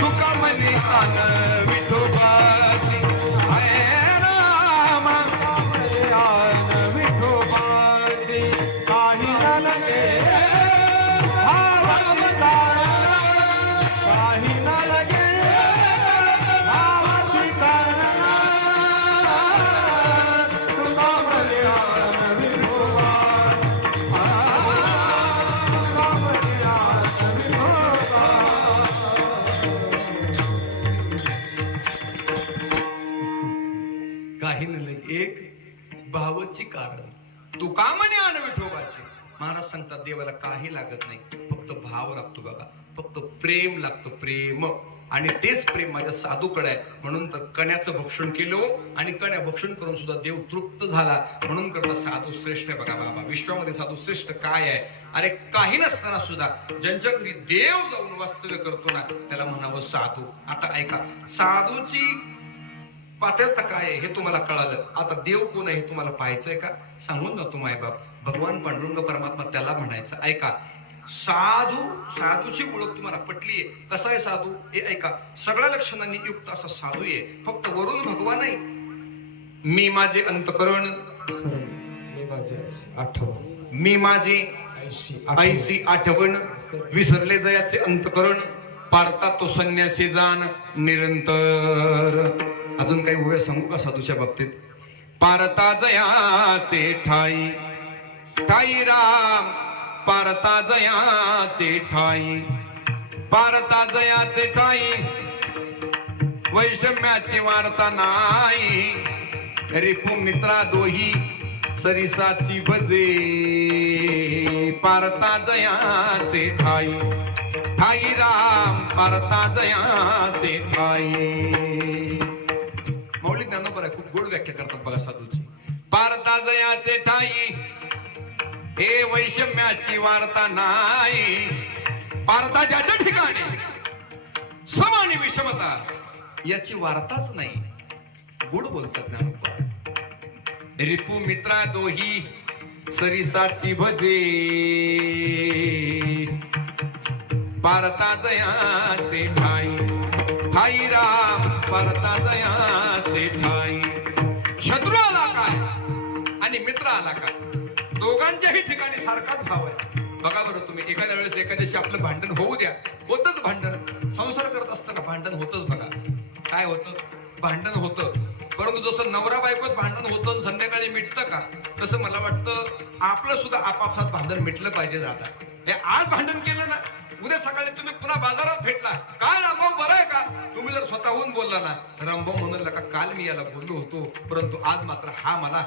तुका मनी आन विठोबाची आहे राम, आन विठोबाची काही न लगे भावती कारण, काही न लगे भावती कारण, तुका बलिदान विठोबा, तुका बलिदान विठोबा. काही नाही एक भावची कारण, तू का म्हणे आण विठोबाचे. महाराज सांगतात देवाला काही लागत नाही, फक्त भाव लागतो बघा, फक्त प्रेम लागतं, प्रेम. आणि तेच प्रेम माझ्या साधूकडे आहे. म्हणून तर कण्याचं भक्षण केलं आणि कण्या भक्षण करून सुद्धा देव तृप्त झाला. म्हणून करता साधू श्रेष्ठ आहे बघा बाबा. विश्वामध्ये साधू श्रेष्ठ काय आहे? अरे काही नसताना सुद्धा ज्यांच्या घरी देव जाऊन वास्तव्य करतो ना, त्याला म्हणावं साधू. आता ऐका, साधूची पात्रता काय आहे हे तुम्हाला कळालं. आता देव कोण आहे हे तुम्हाला पाहायचंय का? सांगून जातो मायबाप. भगवान पांडुरंग परमात्मा त्याला म्हणायचं. ऐका, साधू, साधूची ओळख तुम्हाला पटलीये. कसा आहे साधू हे ऐका. सगळ्या लक्षणांनी युक्त असा साधू आहे. फक्त वरून भगवान नाही, मी माझे अंतकरण, मी माझे ऐशी आठवण, विसरले जयाचे अंतकरण, पारता तो संन्यासी जाण निरंतर. अजून काही उभ्या सांगू का साधूच्या बाबतीत? पारता जयाचे ठाई, ठाई राम पारता जयाचे ठाई, पारता जयाचे ठाई, वैषम्याची वार्ता नाही, रिपू मित्रा दोही सरिसाची भजे, पारता जयाचे ठाई, ठाई राम पारता जयाचे ठाई. मौलिक ज्ञानोबा खूप गोड व्याख्या करतात बघा साधूची. पारता जयाचे ठाई, हे वैषम्याची वार्ता नाही, पारता ज्याच्या ठिकाणी सम आणि विषमता, याची वार्ताच नाही. गोड बोलतात ज्ञानोबा. रिपू मित्रा दोही सरिसाची भजे, पारता जयाचे ठाई, ठाई राम पारता जयाचे ठाई. शत्रू आला काय आणि मित्र आला काय, दोघांच्याही ठिकाणी सारखाच भाव आहे. बघा बरं तुम्ही, एखाद्या वेळेस एखाद्याशी आपलं भांडण होऊ द्या, होतच भांडण. संसार करत असताना भांडण होतच. बघा काय होतं, भांडण होतं. परंतु जसं नवरा बायकोत भांडण होतं संध्याकाळी मिटतं का, तसं मला वाटतं आपलं सुद्धा आपापसात भांडण मिटलं पाहिजे. दादा हे आज भांडण केलं ना, उद्या सकाळी तुम्ही पुन्हा बाजारात भेटला, काय रामभाऊ बरं आहे का, तुम्ही जर स्वतःहून बोलला ना, रामभाऊ म्हणाल का काल मी याला बोललो होतो, परंतु आज मात्र हा मला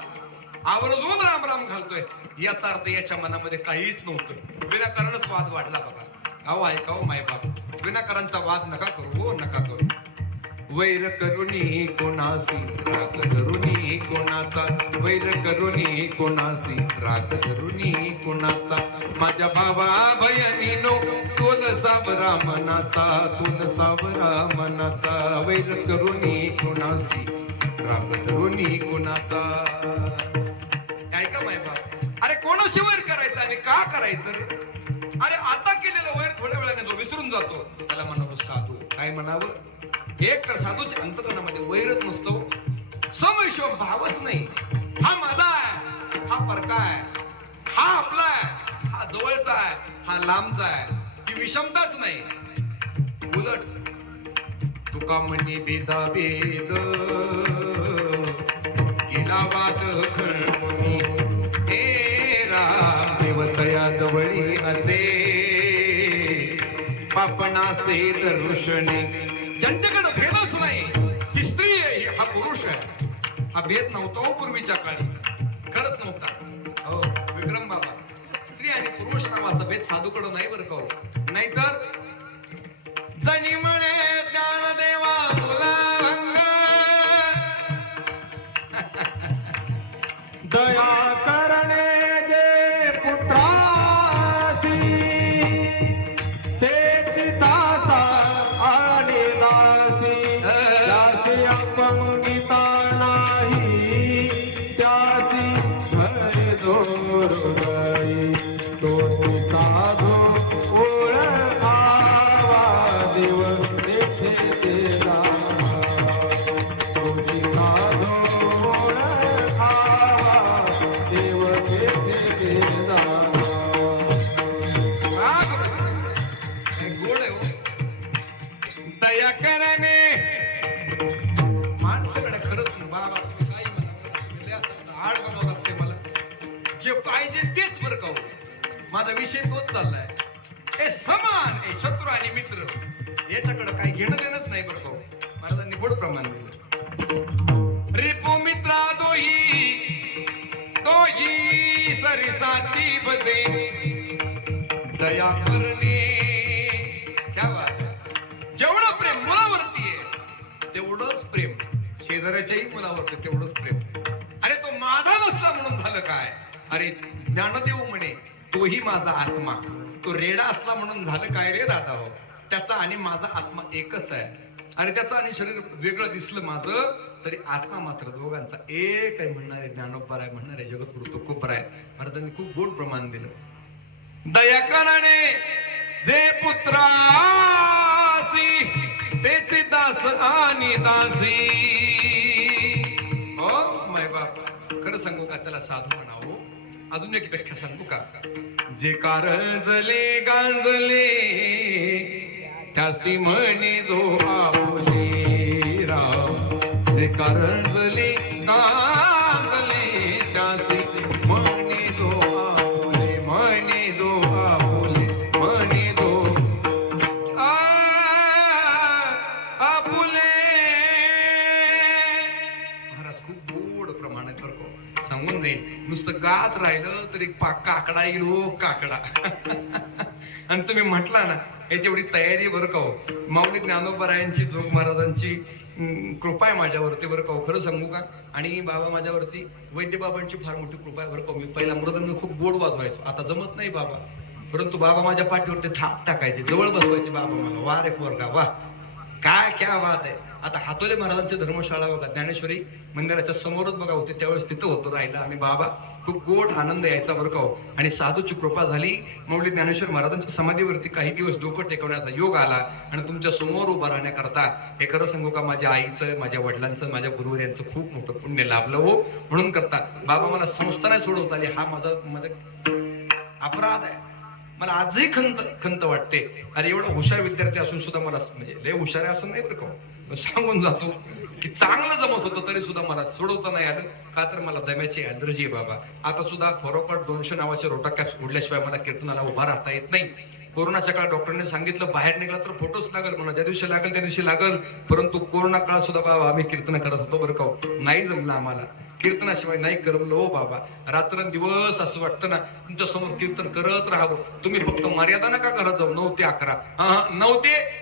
आवर्जून राम राम घालतोय, याचा अर्थ याच्या मनामध्ये काहीच नव्हतं. विनाकारणच वाद वाढला. बघा अहो ऐका हो मायबाप, विनाकारणचा वाद नका करू, हो नका करू. वैर करुणी कोणासी राग धरुणी कोणाचा, वैर करुणी कोणासी राग धरुणी कोणाचा. माझ्या बाबा भयनीनो तोल सावरा मनाचा, तोल सावरा मनाचा. वैर करुणी कोणासी राग धरुणी कोणाचा. ऐका मायबाप, अरे कोणाशी वैर करायचं आणि का करायचं रे? अरे आता केलेलं वैर थोड्या वेळाने जो विसरून जातो त्याला म्हणावं साधू. काय म्हणावं? एक तर साधूच्या अंतकरणामध्ये वैरच नसतो, समविश्व भावच नाही. हा माझा आहे, हा परका आहे, हा आपला आहे, हा जवळचा आहे, हा लांबचा आहे, ही विषमताच नाही. उलट तुका म्हणे भेदा भेद केला वाद खळमुनी, हे राम देवतया जवळी असे पापणासे दर्शने. ज्यांच्याकडे भेदच नाही, ही स्त्री आहे हा पुरुष आहे, हा भेद नव्हता हो पूर्वीच्या काळी, खरंच नव्हता. हो विक्रम बाबा, स्त्री आणि पुरुष नावाचा भेद साधूकडे नाही बरं का हो. नाहीतर जणी म्हणे ज्ञानदेवा मुलांग, दया करणे जे पुत्रासी, तेच दासा आणि दासी. त्यासी अपंगिता नाही, त्यासी घर जोरुगाई. तो साधू ओळखावा देव तेथे रामा. तो साधू ओळखावा देव तेथे रामा. गोड आहे हो. दया करणे माणसाकडे खरंच ना बाबा, तुम्ही काही म्हणा, आड बाबा लागते मला, जे पाहिजे तेच बरं का हो. माझा विषय तोच चाललाय. हे समान, हे शत्रू आणि मित्र याच्याकडे काही घेणं देणंच नाही बरं का हो. महाराजांनी गोड प्रमाण दिलं. रिपू मित्रा दोही दोही सरिसाची बजे, दया करणे. क्या बात आहे. जेवढं प्रेम मुलावरती आहे तेवढंच प्रेम शेजाऱ्याच्याही मुलावरती, तेवढंच प्रेम. अरे तो माझा नसला म्हणून झालं काय? अरे ज्ञानदेव म्हणे तोही माझा आत्मा, तो रेडा असला म्हणून झालं काय रे दादा हो. त्याचा आणि माझा आत्मा एकच आहे. अरे त्याचं आणि शरीर वेगळं दिसलं माझं, तरी आत्मा मात्र दोघांचा एक आहे म्हणणारे ज्ञानोबा आहे, म्हणणारे जगद्गुरु तो खूप आहे. महाराजांनी खूप गोड प्रमाण दिलं. दया करणे जे पुत्रासी, तेचे दास आणि दासी. हो माय बाप, खरं सांगू का, त्याला साधू म्हणावं. अजून एक व्याख्या सांगू का? जे कारंजले गांजले त्यासी म्हणे जो आपुले राम. जे कारंजले गांजले त्यासी म्हणे जो आपुले, म्हणे जो आपुले, म्हणे जो आपुले. महाराज खूप गोड प्रमाणात बरं का, सांगून नाही. नुसतं गात राहिलं तरी काकडा येईल हो, काकडा. आणि तुम्ही म्हटला ना, याची एवढी तयारी बरं का हो. माऊली ज्ञानोबरायांची, जोग महाराजांची कृपा आहे माझ्यावरती बरं का हो. खरं सांगू का, आणि बाबा माझ्यावरती, वैद्य बाबांची फार मोठी कृपा आहे बरं का. मी पहिला मृदंग खूप गोड वाजवायचो, आता जमत नाही बाबा. परंतु बाबा माझ्या पाठीवरती थाप टाकायचे, जवळ बसवायचे बाबा मला. वा रे पोरगा वा. काय क्या बात आहे. आता हातोले महाराजांची धर्मशाळा बघा, ज्ञानेश्वरी मंदिराच्या समोरच बघा होते, त्यावेळेस तिथं होतो राहिला आम्ही बाबा. खूप गोड आनंद यायचा बरं का हो. आणि साधूची कृपा झाली, मौली ज्ञानेश्वर महाराजांच्या समाधीवरती काही दिवस डोकं टेकवण्याचा योग आला आणि तुमच्या समोर उभा राहण्याकरता हे खरं सांगू का, माझ्या आईचं, माझ्या वडिलांचं, माझ्या गुरुवर यांचं खूप मोठं पुण्य लाभलं हो. म्हणून करता बाबा मला संस्था नाही सोडवता आली, हा माझा अपराध आहे. मला आजही खंत वाटते, अरे एवढा हुशार विद्यार्थी असून सुद्धा मला म्हणजे लय हुशार आहे असं नाही बरं का, सांगून जातो की चांगलं जमत होतं तरी सुद्धा मला सोडवता नाही आलं. का तर मला दम्याची ऍलर्जी आहे बाबा. आता सुद्धा खरोखर 200 नावाच्या रोटा सोडल्याशिवाय मला कीर्तनाला उभा राहता येत नाही. कोरोनाच्या काळात डॉक्टरने सांगितलं बाहेर निघला तर फोटोच लागल म्हणा, ज्या दिवशी लागल त्या दिवशी लागल. परंतु कोरोना काळात सुद्धा बाबा आम्ही कीर्तन करत होतो बरं का, नाही जमलं आम्हाला कीर्तनाशिवाय, नाही करमलो हो बाबा. रात्रंदिवस असं वाटतं ना तुमच्या समोर कीर्तन करत राहावं. तुम्ही फक्त मर्यादा नका करत जाऊ, 9 ते 11. 9 ते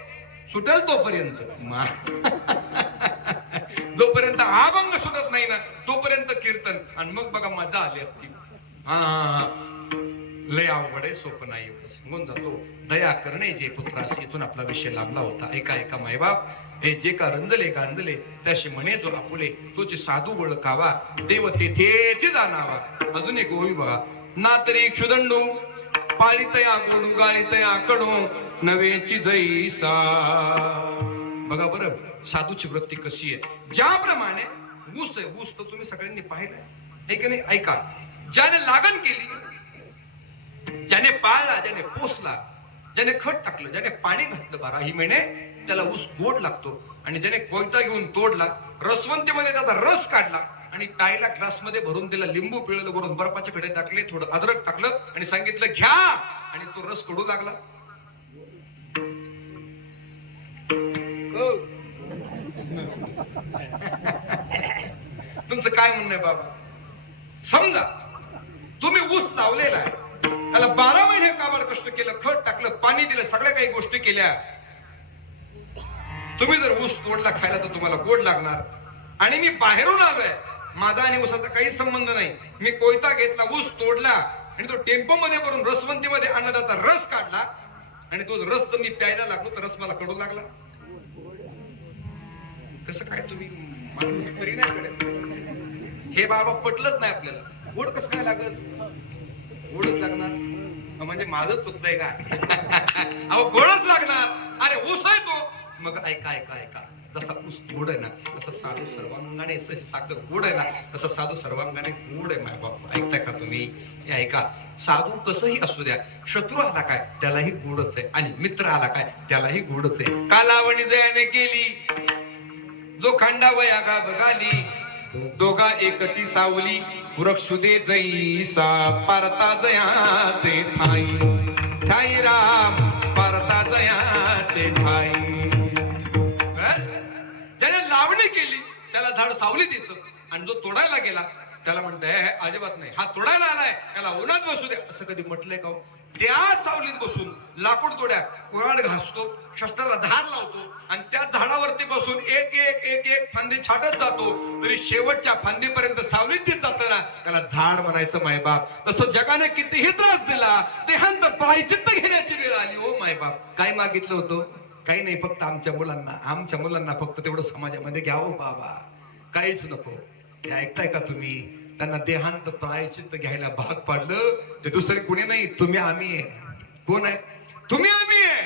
सुटेल तोपर्यंत जोपर्यंत अभंग सुटत नाही ना तोपर्यंत कीर्तन, आणि मग बघा मजा आली असती. लय अवघड आहे, सोपं नाही. एवढं सांगून जातो. दया करणे जे पुत्रास, इथून आपला विषय लाभला होता. एका मायबाप हे जे का रंजले गांजले त्याशी म्हणे जो आपुले, तोचे साधू ओळखावा देव तेथे जाणावा. अजून एक ओळी बघा. ना तरी क्षुदंडू पाळीतया गोडू गाळीतया कडू नवेची जैसा. बघा बरं साधूची वृत्ती कशी आहे. ज्याप्रमाणे ऊस आहे, ऊस तर तुम्ही सगळ्यांनी पाहिलंय हे की नाही. ऐका, ज्याने लागण केली, ज्याने पाळला, ज्याने पोसला, ज्याने खत टाकलं, ज्याने पाणी घातलं 12 महिने, त्याला ऊस गोड लागतो. आणि ज्याने कोयता घेऊन तोडला, रसवंतीमध्ये त्याचा रस काढला आणि प्यायला ग्लासमध्ये भरून दिला, लिंबू पिळलं, वरून बर्फाचे खडे टाकले, थोडं अद्रक टाकलं आणि सांगितलं घ्या, आणि तो रस कडू लागला. तुमचं काय म्हणणं आहे बाबा. समजा तुम्ही ऊस लावलेला आहे, त्याला 12 महिने काबाड कष्ट केलं, खत टाकलं, पाणी दिलं, सगळ्या काही गोष्टी केल्या. तुम्ही जर ऊस तोडला खायला तर तुम्हाला गोड लागणार. आणि मी बाहेरून आलोय, माझा आणि ऊसाचा काही संबंध नाही. मी कोयता घेतला, ऊस तोडला आणि तो टेम्पो मध्ये भरून रसवंतीमध्ये अन्नदाता रस काढला, आणि तो रस जर मी प्यायला लागलो तर रस मला कडू लागला. कसं काय तुम्ही हे बाबा पटलंच नाही आपल्याला. गोड कसं काय लागल, गोडच लागणार म्हणजे माझंच चुकतंय का. अहो गोडच लागणार, अरे ऊस आहे तो. मग ऐका, जसा ऊस गोड आहे ना तसं साधू सर्वांगाने, साखर गोड आहे ना तसं साधू सर्वांगाने गोड आहे. माय बाप ऐकताय का तुम्ही. हे ऐका, साधू कसंही असू द्या, शत्रू आला काय त्यालाही गोडच आहे, आणि मित्र आला काय त्यालाही गोडच आहे. कालावणी जयाने केली, जो खांडावया गा बघाली, दोघा एकची सावली, वृक्षुदे जैसा पारता जयाचे ठाई. ठाई राम पारता जयाचे ठाई. ज्याने लावणी केली त्याला झाड सावली देतं, आणि जो तोडायला गेला त्याला म्हणताय अजिबात नाही, हा तोडायला आलाय त्याला उन्हात बसू द्या. असं कधी म्हटलंय का? त्या सावलीत बसून लाकूड तोड्या, कुऱ्हाड घासतो, शस्त्राला धार लावतो, आणि त्या झाडावरती बसून एक एक एक एक फांदी छाटत जातो, तरी शेवटच्या फांदीपर्यंत सावलीत देत जातं ना, त्याला झाड म्हणायचं मायबाप. तसं जगाने कितीही त्रास दिला, देहांत प्रायचित्त घेण्याची वेळ आली हो मायबाप. काय मागितलं होतं? काही नाही, फक्त आमच्या मुलांना फक्त तेवढं समाजामध्ये घ्यावं बाबा, काहीच नको. हे ऐकताय का तुम्ही. त्यांना देहांत प्रायचित्त घ्यायला भाग पाडलं. ते दुसरे कोणी नाही, तुम्ही आम्ही आहे. कोण आहे? तुम्ही आम्ही आहे.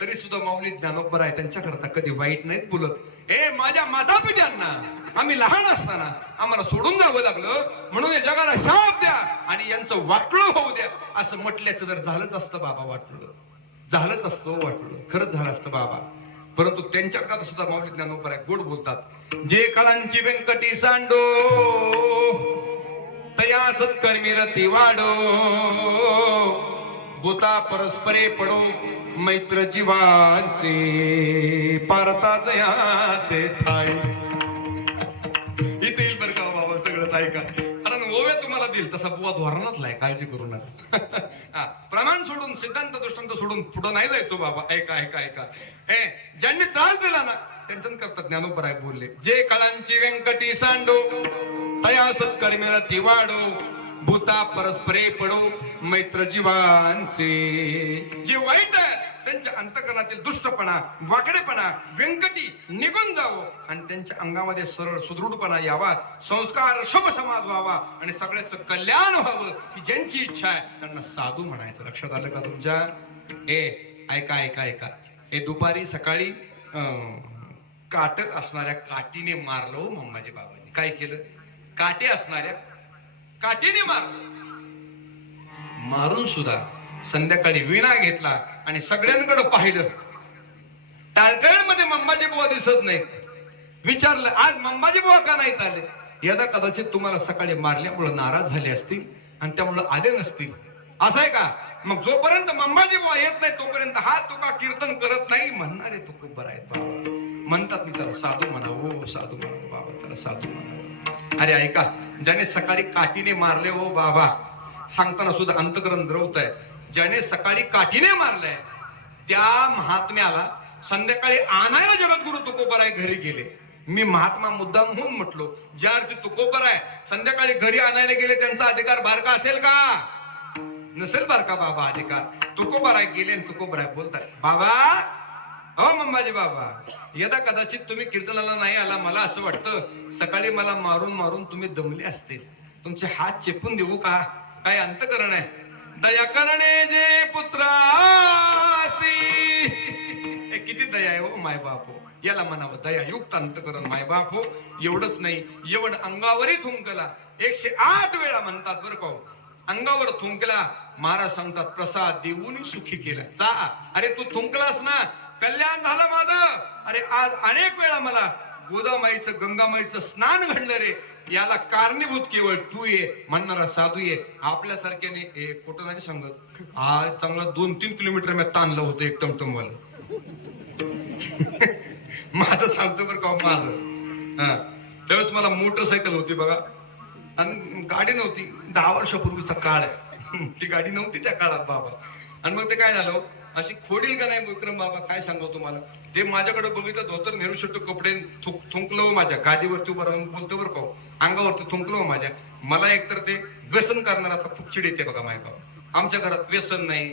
तरी सुद्धा माऊली ज्ञानोबर आहे, त्यांच्या करता कधी वाईट नाहीत बोलत. हे माझ्या माता पित्यांना आम्ही लहान असताना आम्हाला सोडून जावं लागलं, म्हणून या जगाला शाप द्या आणि यांचं वाटलं होऊ द्या, असं म्हटल्याचं जर झालंच असतं बाबा, वाटलं झालंच असतं, वाटलं खरंच झालं असतं बाबा. परंतु त्यांच्या करता सुद्धा माऊली ज्ञानोबर आहे, गोड बोलतात. जे कळांची व्यंकटी सांडो तया सत्कर्मी रती वाढो, गोता परस्परे पडो मैत्र जीवाचे, पारता जयाचे ठाई. इथे येईल बरं का बाबा सगळं ऐका, कारण ओव्या तुम्हाला देईल तसा बुवा धोरणाच नाही, काळजी करू नका. प्रमाण सोडून, सिद्धांत दृष्टांत सोडून पुढं नाही जायचो बाबा. ऐका हे ज्यांनी त्रास दिला ना त्यांचं करतात ज्ञानोबर आहे बोलले. जे कळांची व्यंकटी सांडो तया सत्कर्मी रती वाढो, भूता परस्परे पडो मैत्र जीवांचे. जे वाईट आहे त्यांच्या अंतकरणातील दुष्टपणा, वाकडेपणा, व्यंकटी निघून जावं आणि त्यांच्या अंगामध्ये सरळ सुदृढपणा यावा, संस्कार शुभ समाज व्हावा आणि सगळ्याचं कल्याण व्हावं ही ज्यांची इच्छा आहे त्यांना साधू म्हणायचं. लक्षात आलं का तुमच्या? ऐका ऐका ऐका. दुपारी सकाळी काटक असणाऱ्या काठीने मारलो मम्माजी बाबांनी. काय केलं? काटे असणाऱ्या काठीने मारलं. मारून सुद्धा संध्याकाळी विणा घेतला आणि सगळ्यांकडे पाहिलं. टाळकळीमध्ये मम्माजी बुवा दिसत नाहीत. विचारलं आज मम्माजी बुवा का नाहीत आले? यदा कदाचित तुम्हाला सकाळी मारल्यामुळे नाराज झाले असतील आणि त्यामुळे आले नसतील. असं आहे का? मग जोपर्यंत मम्माजी बुवा येत नाही तोपर्यंत हा तुका कीर्तन करत नाही म्हणणारे तो खूप बरं आहेत बाबा. म्हणतात मी त्याला साधू म्हणावं, साधू म्हणावं बाबा, त्याला साधू म्हणावं. अरे ऐका, ज्याने सकाळी काठीने मारले हो बाबा, सांगताना सुद्धा अंतकरण द्रवत आहे. ज्याने सकाळी काठीने मारलंय त्या महात्म्याला संध्याकाळी आणायला जगद्गुरु तुकोबराय घरी गेले. मी महात्मा मुद्दाम म्हणून म्हटलो, ज्या अर्थी तुकोबराय संध्याकाळी घरी आणायला गेले त्यांचा अधिकार बारका असेल का? नसेल बारका बाबा अधिकार. तुकोबराय गेले आणि तुकोबराय बोलताय, बाबा हो मम्माजी बाबा, यदा कदाचित तुम्ही कीर्तनाला नाही आला, मला असं वाटतं सकाळी मला मारून मारून तुम्ही दमले असतील, तुमचे हात चेपून देऊ का? काय अंतकरण आहे. दया करणे जे पुत्रासी, किती दया आहे हो माय बाप हो. याला म्हणावं दया युक्त अंतकरण माय बाप हो. एवढंच नाही, एवढ अंगावरही थुंकला. 108 वेळा म्हणतात बरं का, अंगावर थुंकला. महाराज सांगतात प्रसाद देऊन सुखी केला. चा अरे तू थुंकलास ना, कल्याण झालं माझं. अरे आज अनेक वेळा मला गोदामाईचं गंगामाईचं स्नान घडलं रे. याला कारणीभूत केवळ तू ये म्हणणारा साधू ये. आपल्यासारख्याने कुठं नाही सांगत, आज चांगला 2-3 किलोमीटर मी ताणलं होतं एक टमटमवालं. माझं सांगतो बरं का माझं. त्यावेळेस मला मोटरसायकल होती बघा आणि गाडी नव्हती. 10 वर्षापूर्वीचा काळ आहे. ती गाडी नव्हती त्या काळात बाबा. आणि मग ते काय झालं, अशी खोडील का नाही विक्रम बाबा, काय सांगू तुम्हाला. ते माझ्याकडे बघितलं धोतर नेहरू शर्ट कपडे थुंकलो माझ्या गादीवरती उभं राहून बोलतो बरं का, अंगावरती थुंकलो माझ्या. मला एकतर ते व्यसन करणाराचा खूप चिड येते बघा माय बाबा. आमच्या घरात व्यसन नाही,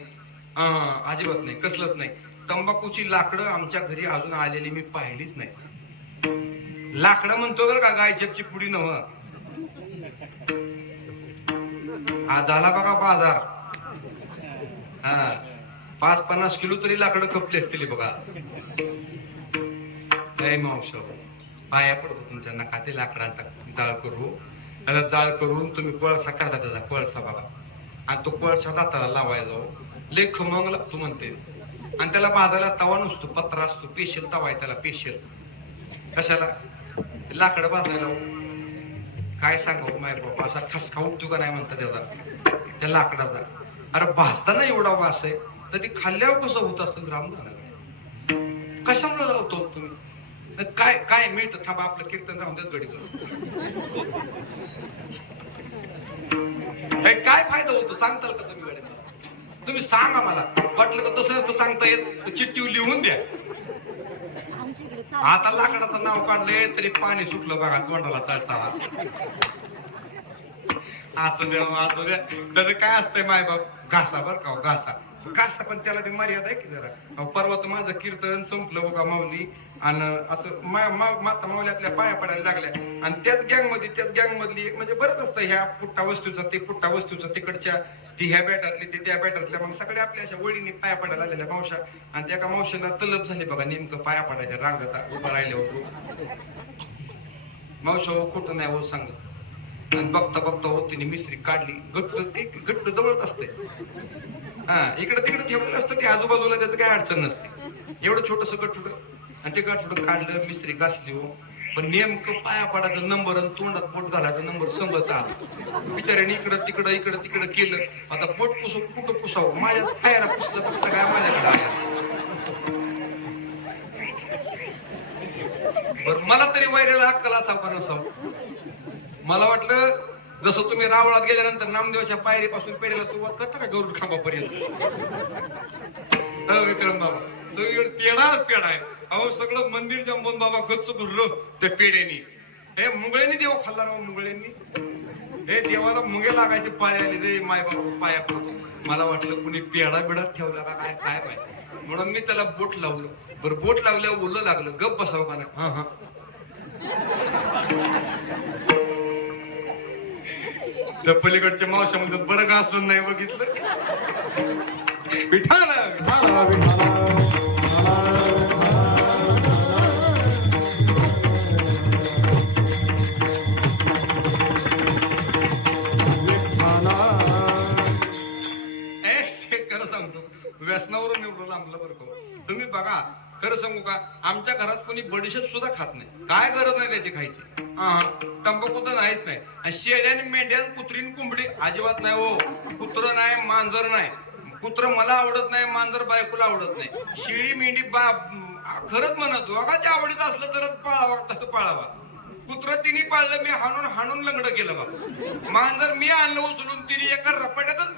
अजिबात नाही, कसलंच नाही. तंबाखूची लाकडं आमच्या घरी अजून आलेली मी पाहिलीच नाही. लाकडं म्हणतो बरं का, गायचेपची पुडी नव. आज झाला बघा बाजार. 5-50 किलो तरी लाकडं खपली असतील बघा. जय मावशी, पाया पडतो तुमच्या नका ते लाकडांचा जाळ करू. त्याला जाळ करून तुम्ही कोळसा करता, त्याचा कोळसा बघा. आणि तो कोळसा दाताला लावायला जाऊ, लय खमंग लागतो म्हणते. आणि त्याला भाजायला तवा नसतो, पत्रा असतो. पेशल तवा आहे त्याला, पेशल. कशाला? लाकडं भाजायला. काय सांगावं माय बाबा, असा ठसका उठतो का नाही म्हणता त्याचा, त्या लाकडाचा. अरे भाजताना एवढा वास आहे तर ती खाल्ल्यावर कसं होत असेल रामदाना. कशामुळे जातो तुम्ही? काय काय मिळतं? थांबा आपलं कीर्तन राहून देत गडी. काय फायदा होतो सांगताल का तुम्ही गडी? तुम्ही सांगा मला. वाटलं तर तसं नसतं सांगता येत, चिठ्ठी लिहून द्या. आता लाकडाचं नाव काढलंय तरी पाणी सुटलं बघा तोंडाला चढचाळा. असं द्या असं द्या. त्याचं काय असतंय माय बाप, घासा बर का, घासा पण त्याला बी मर्यादा आहे की जरा. परवा तर माझं कीर्तन संपलं बघा माऊली, आणि असं माता माऊली आपल्या पाया पडायला लागल्या. आणि त्याच गँग मधली म्हणजे बरंच असतं, ह्या पुट्टा वस्तूचा ते पुट्टा वस्तूचा, तिकडच्या ती ह्या बॅटरली ते त्या बॅटरल्या. मग सगळे आपल्या अशा वळीने पाया पडायला आलेल्या मावशा. आणि त्या एका मावशीला तलब झाली बघा नेमकं पाया पडायच्या रांगत उभं राहिले होतो. मावशा हो कुठं नाही हो सांगत. आणि बघता हो तिने मिसरी काढली. गट्ट जवळच असते. इकडे तिकडे ठेवलेलं असतं ते आजूबाजूला, त्याचं काही अडचण नसते. एवढं छोटस गठुड आणि ते गठुड काढलं, मिसरी घासली हो. पण नेमकं पाया पडायचा नंबर आणि तोंडात बोट घालायचा नंबर समजत आला. बिचाऱ्याने इकडं तिकडं केलं. आता बोट कुठं पुसावं? माझ्या पायाला पुसलं फक्त काय माझ्याकडे आहे. बरं मला तरी वैऱ्याला अक्कल असावं का नसावं? मला वाटलं जसं तुम्ही रावळात गेल्यानंतर नामदेवाच्या पायरीपासून पेढ्याला सुरुवात करता का गरुड खांबापर्यंत. विक्रम बाबा तो पेढा आहे. अहो सगळं मंदिर जंबून बाबा गच्च भरलं त्या पेढ्यानी. हे मुंगळ्यांनी देव खाल्ला राव, मुंगळ्यांनी. हे देवाला मुंगे लागायची पाळी आली रे माय बाबा पाया पडतो. मला वाटलं कुणी पेढा बिडा ठेवला का काय काय माहिती. म्हणून मी त्याला बोट लावलं. बरं बोट लावल्यावर बोललं लागलं गप बसावं का नाही. हा हा त्या पलीकडच्या मावशा म्हणतात बरं का असून नाही बघितलं. विठाल विठाला विठाला खरं सांगतो व्यसनावरून निवडून लांबलं बरं का. तुम्ही बघा खरं सांगू का आमच्या घरात कोणी बडीशेप सुद्धा खात नाही. काय गरज नाही त्याची खायची. हा तंबाखू तर नाहीच नाही. आणि शेळ्या मेंढ्या कुत्रीन कुंबडी अजिबात नाही हो. कुत्र नाही मांजर नाही. कुत्र मला आवडत नाही मांजर बायकोला आवडत नाही. शेळी मेंढी खरंच म्हणत दोघांच्या आवडीत असलं तरच पाळावा तसं पाळावा. कुत्र तिने पाळलं मी हाणून हाणून लंगड केलं बघा. मांजर मी आणलं उचलून तिने एका रपाट्यातच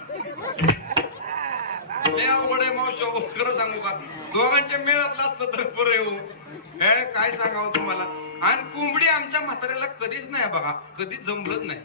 लय अवघड आहे मावशा. खरं सांगू का दोघांच्या मेळातलं असतं तर बरं येऊ. हे काय सांगावं तुम्हाला. आणि कोंबडी आमच्या म्हाताऱ्याला कधीच नाही बघा कधीच जमलंच नाही.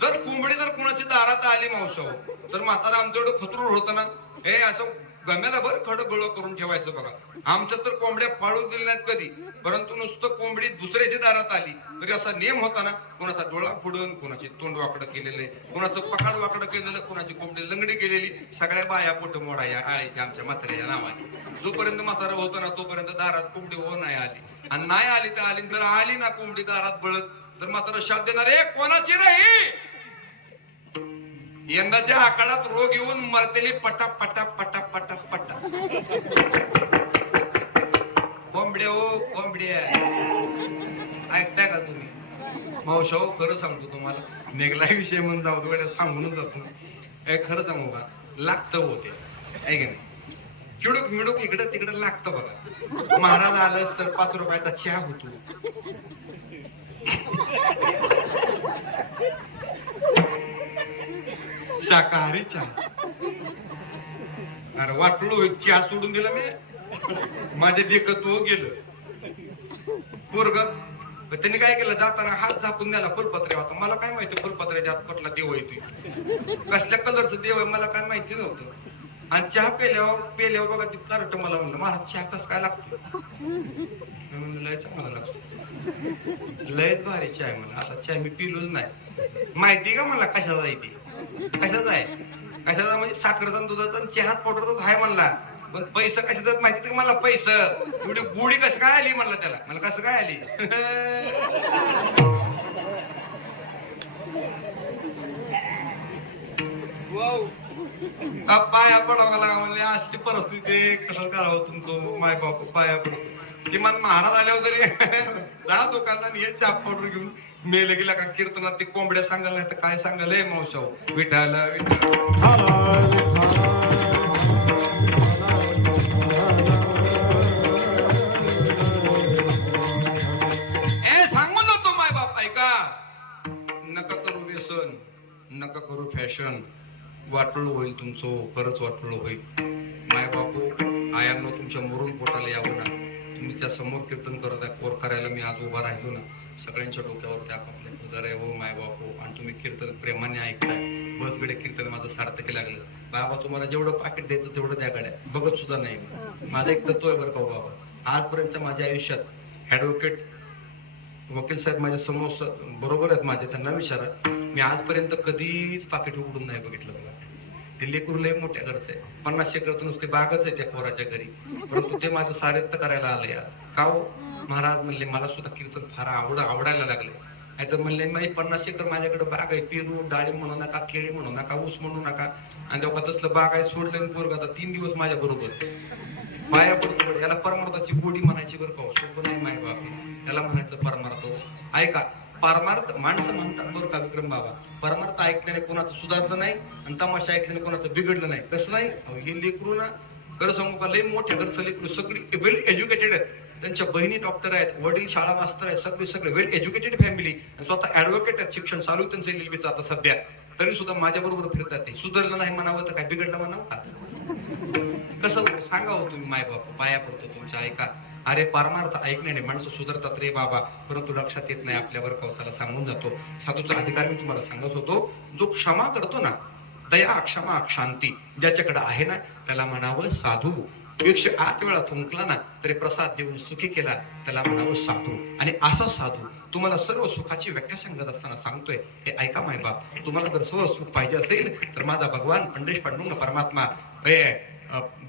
जर कोंबडी जर कुणाची दारात आली मावशा तर म्हातारा आमचं एवढं खतरूर होतं ना. हे असं गम्याला भर खडं गळ करून ठेवायचं बघा. आमच्या तर कोंबड्या पाळून दिल्या नाहीत कधी. परंतु नुसतं कोंबडी दुसऱ्याच्या दारात आली तरी असा नियम होता ना. कोणाचा डोळा फुडून कोणाचे तोंड वाकडं केलेलं कोणाचं पकाड वाकडं केलेलं कोणाची कोंबडी लंगडी केलेली सगळ्या बाया पोट मोडा या आळीच्या आमच्या म्हाताऱ्या नावाने. जोपर्यंत म्हातारा होतो ना तोपर्यंत दारात कोंबडी हो नाही आली. आणि नाही आली तर आली. जर आली ना कोंबडी दारात बळत तर म्हातारा शाप देणार ए कोणाची नाही. यंदाच्या आकारात रोग येऊन मरतेली पटा पटा पटा पटा पटा. कोंबड्या हो कोंबड्या ऐकताय का तुम्ही मावशा. खरं सांगतो तुम्हाला मेघला विषय म्हणून जाऊ दो सांगूनच जातो. खरं सांगू का लागतं होते ऐक नाही. किडूक मिडूक इकडं तिकडं लागतं बघा. महाराज आलंच तर 5 रुपयाचा चहा होतो. शाकाहारी चहा. अरे वाटलो चहा सोडून दिला मी. माझ्या देखत गेलं पोरग. त्यांनी काय केलं जाताना हात झाकून द्याला फुलपत्रे होता. मला काय माहिती फुलपत्र्याच्या हात कुठला देव येतोय कसल्या कलरचं देव आहे मला काय माहिती नव्हतं. आणि चहा पेल्यावर बघा ती कार्ट मला म्हणलं मला चहा कस काय लागतो. लय चांगला लागतो लयच भारी चहा आहे मला. असा चहा मी पिलोच नाही. माहिती का मला कशाचा आहे ती कशाचा आहे कशाचा म्हणजे साखरचा दुधाचा आणि चहा पावडर आहे म्हणला. पण पैसा कशाचा माहिती का मला. पैसा एवढी गुढी कसं काय आली म्हणलं त्याला. मला कसं काय आली. पाया पडावं लागा म्हणले असली परिस्थिती कसं करावं तुमचं माय बाप पाया पडतो. किमान महाराज आल्यावर तरी जा दुकानात हे चहा पावडर घेऊन मेल गेला का कीर्तनात ते कोंबड्या सांगाल नाही तर काय सांगाल हे मावशाव. विठाला सांगून जातो माय बाप ऐका. नका करू व्यसन नका करू फॅशन. वाटोळ होईल तुमचं खरंच वाटोळ होईल. माय बापू आयांनो तुमच्या मरून पोटाला यावं ना. तुम्ही त्या समोर कीर्तन करत आहे कोर करायला मी आज उभा राहिलो ना. सगळ्यांच्या डोक्यावर त्या आपल्या उदार आहे हो माय बापू. आणि तुम्ही कीर्तन प्रेमाने ऐकताय. बस गडे कीर्तन माझं सार्थक लागलं. बाबा तुम्हाला जेवढं पाकिट द्यायचं तेवढं द्या गाड्या. बघत सुद्धा नाही माझा एक तत्व आहे बरं का बाबा. आजपर्यंत माझ्या आयुष्यात ऍडव्होकेट वकील साहेब माझ्या समोर बरोबर आहेत माझे त्यांना विचारा. मी आजपर्यंत कधीच पाकिट उघडून नाही बघितलं बघा. ते लेकरू लय मोठ्या घरचं आहे. 50 एकर नुसते बागच आहे त्या पोराच्या घरी. परंतु ते माझं सारेत्त करायला आलंय आज. का हो महाराज म्हणले मला सुद्धा कीर्तन फार आवडायला लागले. नाही तर म्हणले नाही 50 एकर माझ्याकडे बाग आहे. पेरू डाळिंब म्हणू नका केळी म्हणू नका ऊस म्हणू नका. आणि तेव्हा तसलं बाग आहे सोडलं पोरग आता 3 दिवस माझ्या बरोबर पाया पडतो. याला परमार्थाची गोडी म्हणायची बरं का. सोपं नाही माय बाप. याला म्हणायचं परमार्थ. ऐका परमार्थ माणसं म्हणतात बरं का विक्रम बाबा. परमार्थ ऐकल्याने कोणाचं सुधारलं नाही आणि तमाशा ऐकल्याने कोणाचं बिघडलं नाही. कसं नाही हे लेकरू ना खरं सांगू का लय मोठ्या घरचं लेकरू सगळी वेल एज्युकेटेड आहेत. त्यांच्या बहिणी डॉक्टर आहेत वडील शाळा मास्तर आहेत. सगळे वेल एज्युकेटेड फॅमिली. स्वतः ऍडव्होकेट आहेत. शिक्षण चालू त्यांचं रेल्वेचं आता सध्या. तरी सुद्धा माझ्या बरोबर फिरतात. ते सुधारलं नाही म्हणावं तर काय बिघडलं म्हणावं का. कसं सांगावं तुम्ही माय बाप पाया पडतो तुमच्या ऐका. अरे परमार्थ ऐकण्याने माणसं सुधारतात रे बाबा. परंतु लक्षात येत नाही आपल्यावर कवसाला सांगून जातो. साधूचा अधिकार मी तुम्हाला सांगत होतो. जो क्षमा करतो ना दया क्षमा शांती ज्याच्याकडे आहे ना त्याला म्हणावं साधू. 108 वेळा थुंकला ना तरी प्रसाद देऊन सुखी केला त्याला म्हणावं साधू. आणि असा साधू तुम्हाला सर्व सुखाची व्याख्या सांगत असताना सांगतोय, हे ऐका मायबाप, तुम्हाला जर सर्व सुख पाहिजे असेल तर माझा भगवान पंडेश पांडुरंग परमात्मा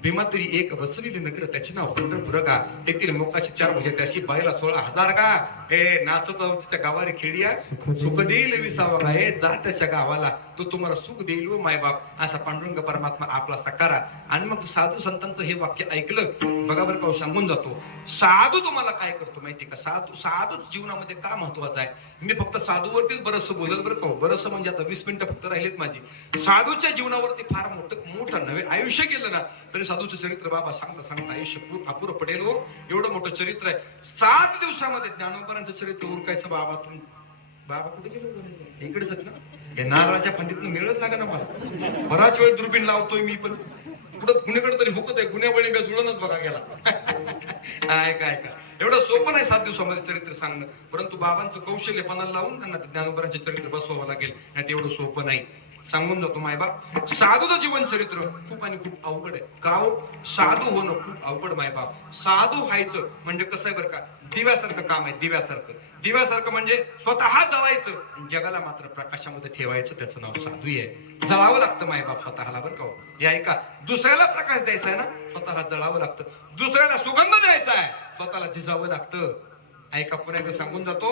भीमातरी एक बसविली नगर त्याचे नाव पंढरपूर का, तेथील मोकाशी 4 भुजे त्याशी बायला 16,000 का, हे नाचत त्याच्या गावाला खेडिया सुख देईल विसावा का, हे जा त्याच्या गावाला तो तुम्हाला सुख देईल व मायबाप, असा पांडुरंग परमात्मा आपला साकारा. आणि मग साधू संतांचं हे वाक्य ऐकलं बघा बरं का, सांगून जातो साधू तुम्हाला काय करतो माहिती का, साधू जीवनामध्ये का महत्वाचा आहे. मी फक्त साधूवरतीच बरंच बोलल बरं का, बरंच म्हणजे आता 20 मिनिटं फक्त राहिलेत माझी. साधूच्या जीवनावरती फार मोठं नवे आयुष्य गेलं ना तरी साधूचं चरित्र बाबा सांगता आयुष्य अपुरं पडेल हो, एवढं मोठं चरित्र आहे. 7 दिवसामध्ये ज्ञानोबारांचं चरित्र उरकायचं बाबा. बाबा कुठे गेलो, इकडेच आहेत ना, हे नारळाच्या फांदीतून मिळत लागा ना मला, बराच वेळ दुर्बीण लावतोय मी पण, कुठं कुणीकडे तरी हुकत आहे, गुन्हेवळी बे जुळूनच बघा गेला. ऐका एवढं सोपं नाही 7 दिवसामध्ये चरित्र सांगणं, परंतु बाबांचं कौशल्य पणाला लावून त्यांना ज्ञानोबारांचे चरित्र बसवावं लागेल, नाही तेवढं सोपं नाही. सांगून जातो मायबाप, साधूचं जीवन चरित्र खूप आणि खूप अवघड आहे. गाव साधू होणं खूप अवघड मायबाप. साधू व्हायचं म्हणजे कसं आहे बरं का, दिव्यासारखं काम आहे. दिव्यासारखं म्हणजे स्वतः जळायचं, जगाला मात्र प्रकाशामध्ये ठेवायचं, त्याचं नाव साधू आहे. जळावं लागतं मायबाप स्वतःला बरं का. हे ऐका, दुसऱ्याला प्रकाश द्यायचा आहे ना स्वतःला जळावं लागतं, दुसऱ्याला सुगंध द्यायचा आहे स्वतःला झिजावं लागतं. ऐका पुन्हा एकदा सांगून जातो,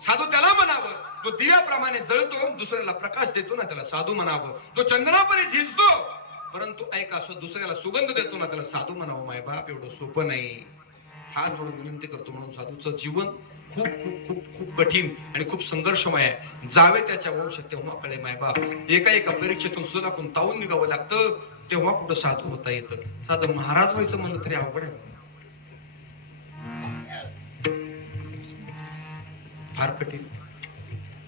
साधू त्याला म्हणावं जो दिव्याप्रमाणे जळतो, दुसऱ्याला प्रकाश देतो ना त्याला साधू म्हणावं. जो चंदनापरी झिजतो परंतु ऐका दुसऱ्याला सुगंध देतो ना त्याला साधू म्हणावं. मायबाप एवढं सोपं नाही. हात जोडून विनंती करतो म्हणून साधूचं जीवन खूप खूप खूप खूप कठीण आणि खूप संघर्षमय आहे. जावे त्याच्या वंश तेव्हा कळे मायबाप. एका परीक्षेतून सुद्धा तावून निघावं लागतं, तेव्हा कुठं साधू होता येतं. साधं महाराज व्हायचं म्हणलं तरी अवघड आहे, फार कठीण.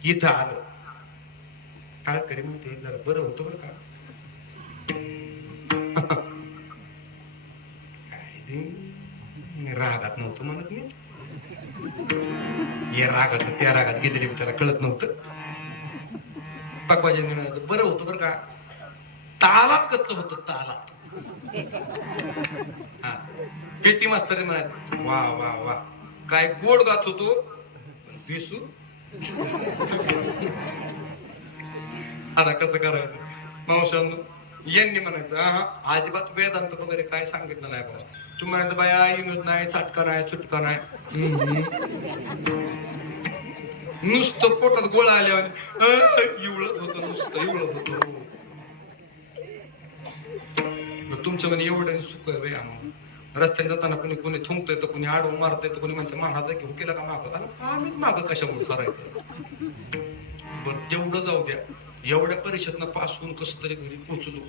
इथं आलं काय करी म्हणते जरा बरं होतं बरं का. रागात नव्हतं म्हणत मी, या रागात त्या रागात गेलेली त्याला कळत नव्हतं. पकवाजी बरं होतं बरं का, तालात कच्च होतं तालात. हा पेटी मास्तरी म्हणायचं वा वा वा काय गोड गात होतो विसू. आता कसं करायचं मावशांनो, यांनी म्हणायचं हा अजिबात वेदांत वगैरे काय सांगितलं नाही बाबा. तू म्हणायचं बाया इनूच नाही, चटका नाही, चुटका नाही, नुसतं पोटात गोळा आल्यावर इवळत होतं, नुसतं इवळत होतं. तुमच्या म्हणे एवढं सुख आहे बाई आम्हाला. रस्त्याने जाताना कोणी थुंकतंय तर कोणी आडवं मारतंय तर कोणी म्हणतं महाराज घेऊन केलं का मागं. आम्हीच मागं कशामुळे करायचं. बरं तेवढं जाऊ द्या, एवढ्या परीक्षेतनं पास होऊन कसं तरी घरी पोहोचलो.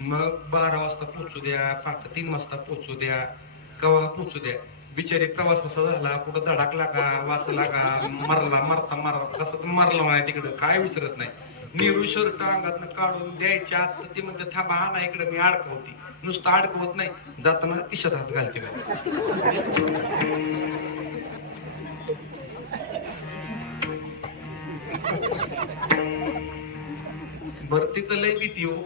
मग 12 वाजता पोहोचू द्या, 3 वाजता पोहोचू द्या, कवा पोहोचू द्या. बिचारी प्रवास कसा झाला, कुठं धडाकला का, वाचला का, मारला कसं मारला नाही तिकडं काय विचारत नाही. नेहरू शर्ट अंगातनं काढून द्यायच्या ते म्हणते थांबा हा ना इकडे मी अडकवती. नुसतं अडकवत नाही, जाताना खिशात हात घालते. बर तिथं लय भीती हो.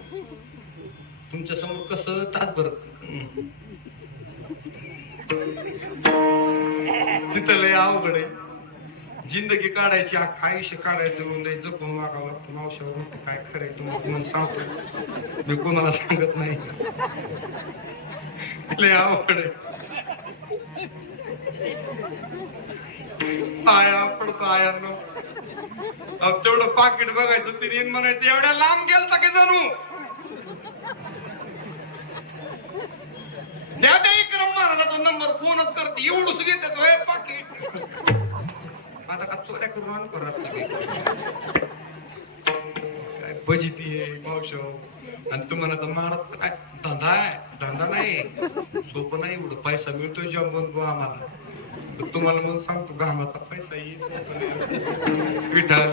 तुमच्या समोर कसं तासभर तिथं लय अवघड आहे. जिंदगी काढायची, आयुष्य काढायचं लय जपून वागावं लागतं. मावशावर काय खरंय तुम्हाला सांगतो मी, कोणाला सांगत नाही. लय अवघड आहे. आया पडतो आयांनो. तेवढं पाकिट बघायचं तिने म्हणायचं एवढ्या लांब गेलता की जणू द्या त्या इक्रम महाराजाचा नंबर फोनच करते एवढंच घेतात पाकिट. आता का चोऱ्या करून आणू करत काय बजिती आहे मावशो. आणि तुम्हाला तर महाराज काय धंदा आहे, धंदा नाही, सोपं नाही. एवढं पैसा मिळतोय जॉब आम्हाला. तुम्हाला म्हणून सांगतो घामाचा पैसा येईल. विठाल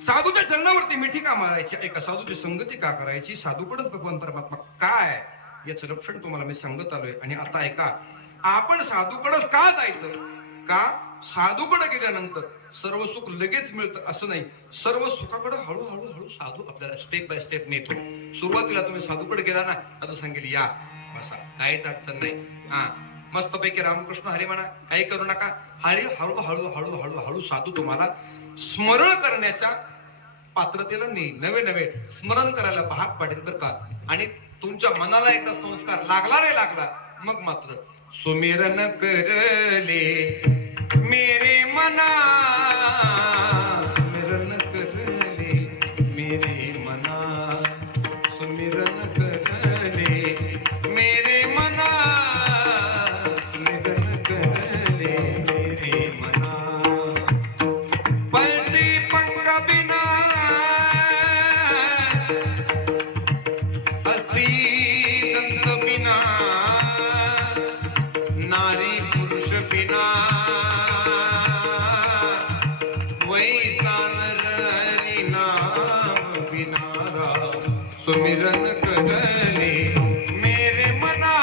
साधूच्या चरणावरती मिठी का मारायची, एका साधूची संगती का करायची, साधूकडेच भगवान परमात्मा काय याचं लक्षण तुम्हाला मी सांगत आलोय. आणि आता ऐका, आपण साधूकडेच का जायचं, का साधूकडे गेल्यानंतर सर्व सुख लगेच मिळतं असं नाही. सर्व सुखाकडे हळूहळू हळू साधू आपल्याला स्टेप बाय स्टेप नेतो. सुरुवातीला तुम्ही साधूकडे गेला ना, साधू सांगेल या बसा, काहीच अडचण नाही. हा मस्तपैकी रामकृष्ण हरी म्हणा, काही करू नका. हळू हळू हळू हळू हळू साधू तुम्हाला स्मरण करण्याच्या पात्रतेला नेईल. नवे नवे स्मरण करायला भाग पाडेल बरं का. आणि तुमच्या मनाला एकदा संस्कार लागला रे लागला, मग मात्र सुमिरन करले मेरे मना, सुमिरन करले मेरे मना, सुमिरन करले मेरे मना, सुमिरन करले मेरे मना. पलटी पंख बिना हस्ती दंत बिना, नारी पुरुष बिना वैसा नर हरि नाम बिना. सुमिरन करले मेरे मना,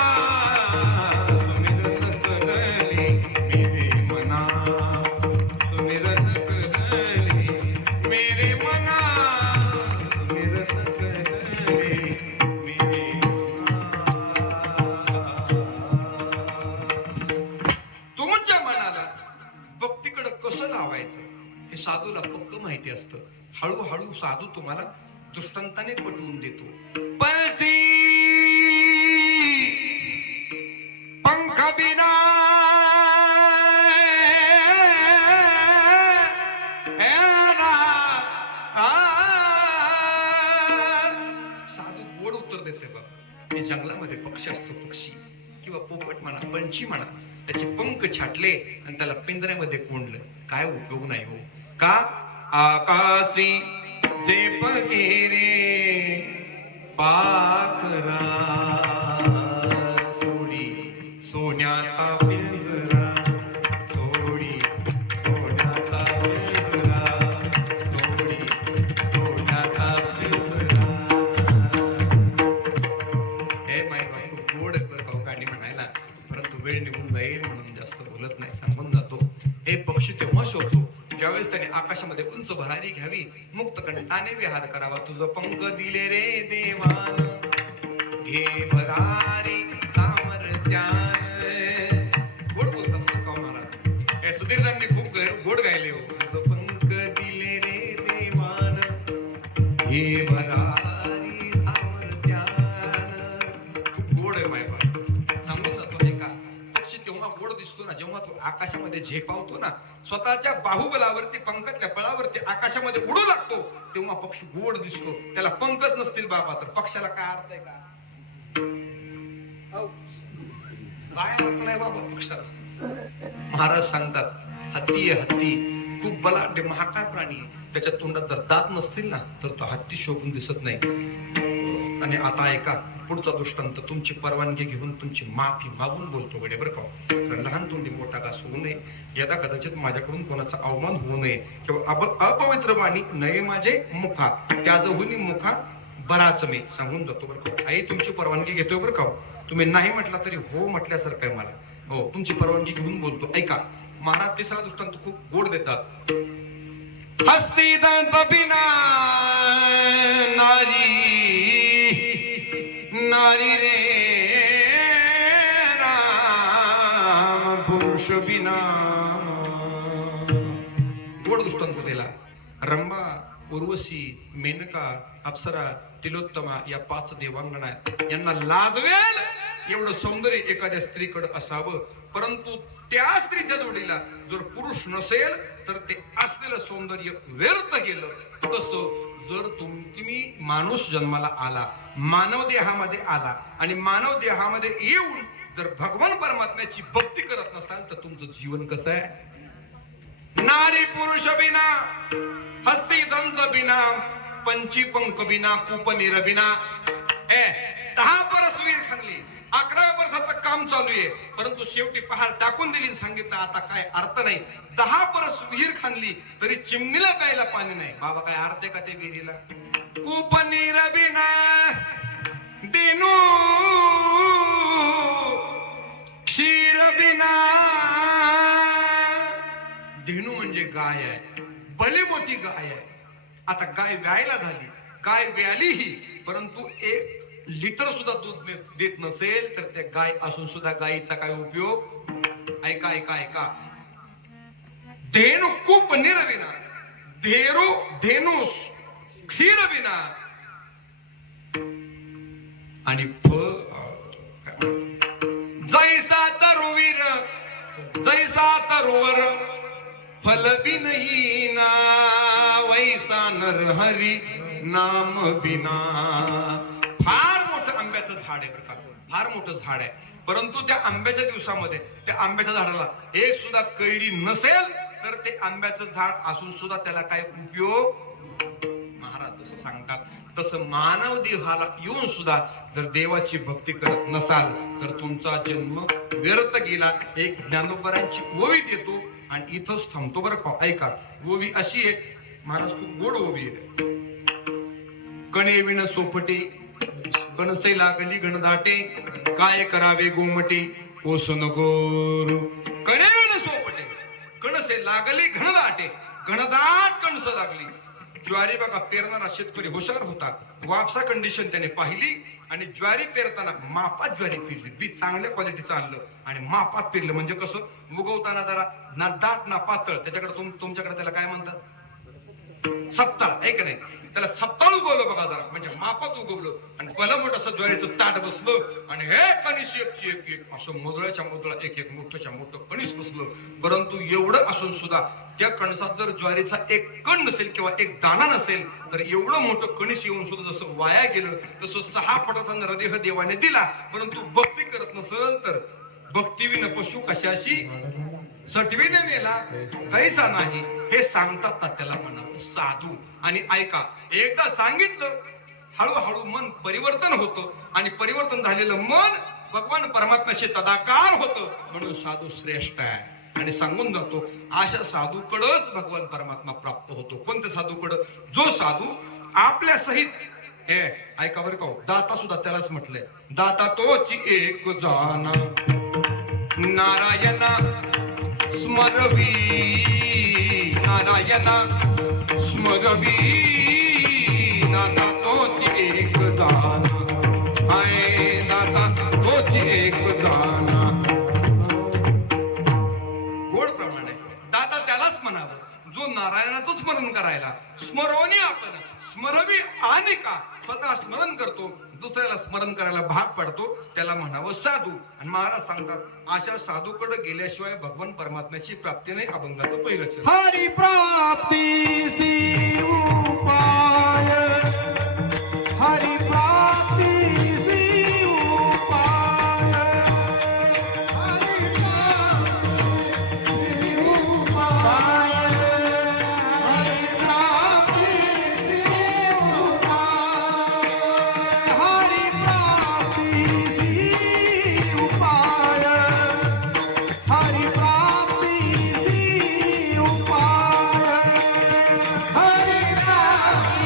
सुमिरन करले मेरे मना, सुमिरन करले मेरे मना, सुमिरन करले मेरे मना. तुमच्या मनाला भक्तीकडे कसं लावायचं हे साधूला पक्क माहिती असतं. हळूहळू साधू तुम्हाला दृष्टांताने पटवून देतो. पलटी पंख बिना साधू गोड उत्तर देते बघ. हे जंगलामध्ये पक्षी असतो, पक्षी किंवा पोपट म्हणा, पंछी म्हणा, त्याचे पंख छाटले आणि त्याला पिंजऱ्यामध्ये कोंडलं, काय उपयोग नाही हो. का आकाशी जे पगिरे पाखरा सोडी सोन्याचा पिंजरा, सोडी सोन्याचा पिंजरा, सोडी सोन्याचा पिंजरा. हे माय बाई गोड बरं गाणी म्हणायला, परंतु वेळ निघून जाईल म्हणून जास्त बोलत नाही, सांगून जातो. हे पक्षी तेव्हा शोधतो ज्यावेळेस त्याने आकाशामध्ये उंच भरारी घ्यावी, मुक्त कंठाने विहार करावा. तुझं पंख दिले रे देवान, घे भरारी सामर्थ्यान. गोड बोलतात तुकाराम महाराज. हे सुधीरदांनी खूप गोड गायले हो. तुझं पंख दिले रे देवान, घे भरारी सामर्थ्यान. गोड आहे माय बाई, सांगून जातो. नाही का पक्षी तेव्हा गोड दिसतो ना जेव्हा तो आकाशामध्ये झेपावतो ना, स्वतःच्या बाहुबलावरती, पंखाच्या बळावरती आकाशामध्ये उडू लागतो, तेव्हा पक्षी गोड दिसतो. त्याला पंखच नसतील बाबा तर पक्षाला काय अर्थ आहे का? काय अर्थ नाही बाबा पक्षाला. महाराज सांगतात हत्ती आहे, हत्ती खूप बलाढ्य महाकाय प्राणी, त्याच्या तोंडात जर दात नसतील ना तर तो हत्ती शोभून दिसत नाही. आणि आता ऐका पुढचा दृष्टांत. तुमची परवानगी घेऊन तुमची माफी मागून बोलतो गडे बरं का. तर लहान तोंडी मोठा घास होऊ नये, यदा कदाचित माझ्याकडून कोणाचा अवमान होऊ नये किंवा अपवित्र वाणी नये माझे मुखा, त्याजहुनी मुखा बराच मी. सांगून जातो बरं का. आई तुमची परवानगी घेतोय बरं का. तुम्ही नाही म्हटला तरी हो म्हटल्यासारखं आहे मला. हो तुमची परवानगी घेऊन बोलतो. ऐका महाराज तिसरा दृष्टांत खूप गोड देतात. हस्ती दंत बिना नारी, नारी रे राम पुरुष बिना. गोड दृष्टांत दिला. रंभा, उर्वशी, मेनका, अप्सरा, तिलोत्तमा या 5 देवांगणा यांना लाजवेल एवढं सौंदर्य एखाद्या स्त्रीकडे असावं, परंतु त्या स्त्रीच्या जोडीला जर पुरुष नसेल तर ते असलेलं सौंदर्य व्यर्थ गेलं. तसं जर तुम्ही माणूस जन्माला आला, मानव देहामध्ये आला आणि मानव देहामध्ये येऊन जर भगवान परमात्म्याची भक्ती करत नसाल तर तुमचं जीवन कसं आहे? नारी पुरुष बिना, हस्ती दंत बिना, पंची पंख बिना, कूप नीर बिना. 10 बरस वीर खाल्ली, 11व्या वर्षाचं काम चालू आहे, परंतु शेवटी पहार टाकून दिली, सांगितलं आता काय अर्थ नाही. 10 बरस विहीर खांदली तरी चिमणीला प्यायला पाणी नाही. बाबा काय अर्थ आहे का ते विहिरीला? कूप नीर बिना दिनू क्षीर बिना गाय आहे, भली गाय आहे. आता गाय व्यायला झाली, गाय व्यालीही, परंतु 1 लिटर सुद्धा दूध देत नसेल तर त्या गाय असून सुद्धा गायीचा काय उपयोग? ऐका ऐका ऐका. धेनु खूप निर्विना, धेनु क्षीर विना, आणि जैसा तरुवीर जैसा तरुवर फल बिनहीना, वैसा नरहरी नाम बिना. फार मोठं आंब्याचं झाड आहे बरं का, फार मोठं झाड आहे, परंतु त्या आंब्याच्या दिवसामध्ये त्या आंब्याच्या झाडाला एक सुद्धा कैरी नसेल तर ते आंब्याचं झाड असून सुद्धा त्याला काय उपयोग? महाराज जसं सांगतात तसं मानव देहाला येऊन सुद्धा जर देवाची भक्ती करत नसाल तर तुमचा जन्म व्यर्थ गेला. एक ज्ञानोबरांची ओवी देतो आणि इथंच थांबतो बरं का. ऐका, ओवी अशी आहे महाराज, खूप गोड ओवी आहे. कणे विण सोपटे, कणसे लागली घनदाटे, काय करावे गोमटे, ओसन गोरू. कणे विण सोपटे, कणसे लागली घनदाटे, घनदाट कणस लागली. ज्वारी बघा पेरणारा शेतकरी हुशार होता, वापसा कंडिशन त्याने पाहिली आणि ज्वारी पेरताना मापात ज्वारी पेरली. बी चांगल्या क्वालिटीचं आणलं आणि मापात पेरलं. म्हणजे कसं, उगवताना जरा ना दाट ना पातळ, त्याच्याकडे तुमच्याकडे त्याला काय म्हणतात? सप्ताळ आहे का नाही? त्याला सप्ताळ उगवलं बघा जरा, म्हणजे मापात उगवलं आणि भलं मोठं असं ज्वारीचं ताट बसलं आणि हे कणीस एक एक असं मोदळ्याच्या मोदळा एक एक मोठ्याच्या मोठं कणीस बसलं. परंतु एवढं असून सुद्धा त्या कणसात जर ज्वारीचा एक कण नसेल किंवा एक दाणा नसेल तर एवढं मोठं कणीस येऊन सुद्धा जसं वाया गेलं तसं 6 पटाचा नरदेह देवाने दिला. परंतु भक्ती करत नसेल तर भक्तीविन पशु कशाशी सटवीने नेला काहीचा नाही, हे सांगतात ना, त्याला म्हणावं साधू. आणि ऐका, एकदा सांगितलं हळूहळू मन परिवर्तन होतं आणि परिवर्तन झालेलं मन भगवान परमात्म्याशी तदाकार होतं. म्हणून साधू श्रेष्ठ आहे आणि सांगून जातो अशा साधूकडच भगवान परमात्मा प्राप्त होतो. कोणत्या साधूकडं? जो साधू आपल्या सहित ऐका बरं का, दाता सुद्धा त्यालाच म्हटलंय, दाता तोची एक जाना, नारायणा स्मरवी, नारायणा स्मरवी, दाता तोची एक जाना, हाय दाता तोची एक जाना. गोड प्रमाण आहे. दाता त्यालाच म्हणावं जो नारायणाचं स्मरण करायला, स्मरोनी आपण स्मरवी आणि का स्वतः स्मरण करतो, दुसऱ्याला स्मरण करायला भाग पडतो, त्याला म्हणावं साधू. आणि महाराज सांगतात अशा साधूकडे गेल्याशिवाय भगवान परमात्म्याची प्राप्ती नाही. अभंगाचं पहिलं हरी प्राप्ती उपाय, हरी प्राप्ती उपाय, हरी प्राप्ती उपाय, हरी प्राप्ती उपाय, हरी प्राप्ती उपाय, हरी प्राप्ती उपाय, हरी प्राप्ती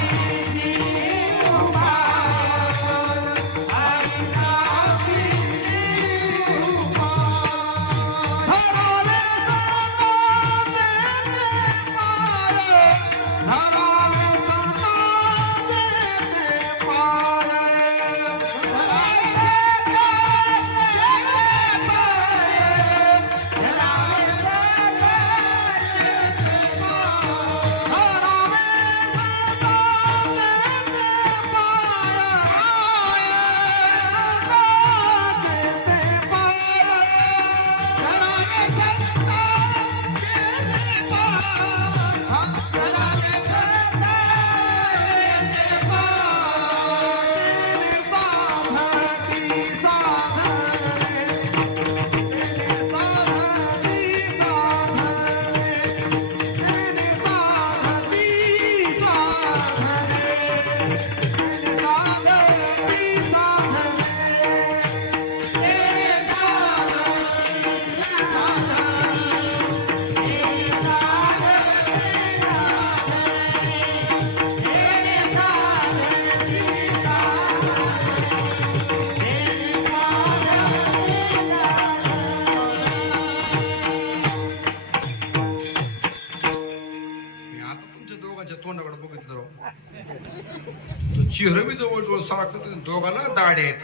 वाटतं दोघांना दाढे आहेत.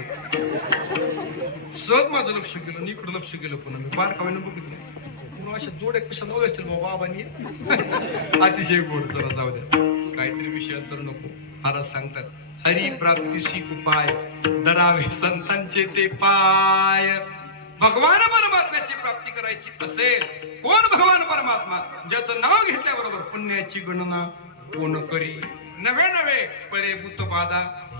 सहज माझं लक्ष गेलं आणि इकडं लक्ष गेलं. पुन्हा मी बारकाव्यानं बघितलं पुन्हा अशा जोड्या कशा लावल्या असतील बाबा आबांनी. अतिशय गोड. चला जाऊ द्या, काहीतरी विषय तर नको. महाराज सांगतात हरी प्राप्तीशी उपाय धरावे संतांचे ते पाय. भगवान परमात्म्याची प्राप्ती करायची असेल, कोण भगवान परमात्मा? ज्याचं नाव घेतल्याबरोबर पुण्याची गणना कोण करी. नवे नवे पळे भूत बाधा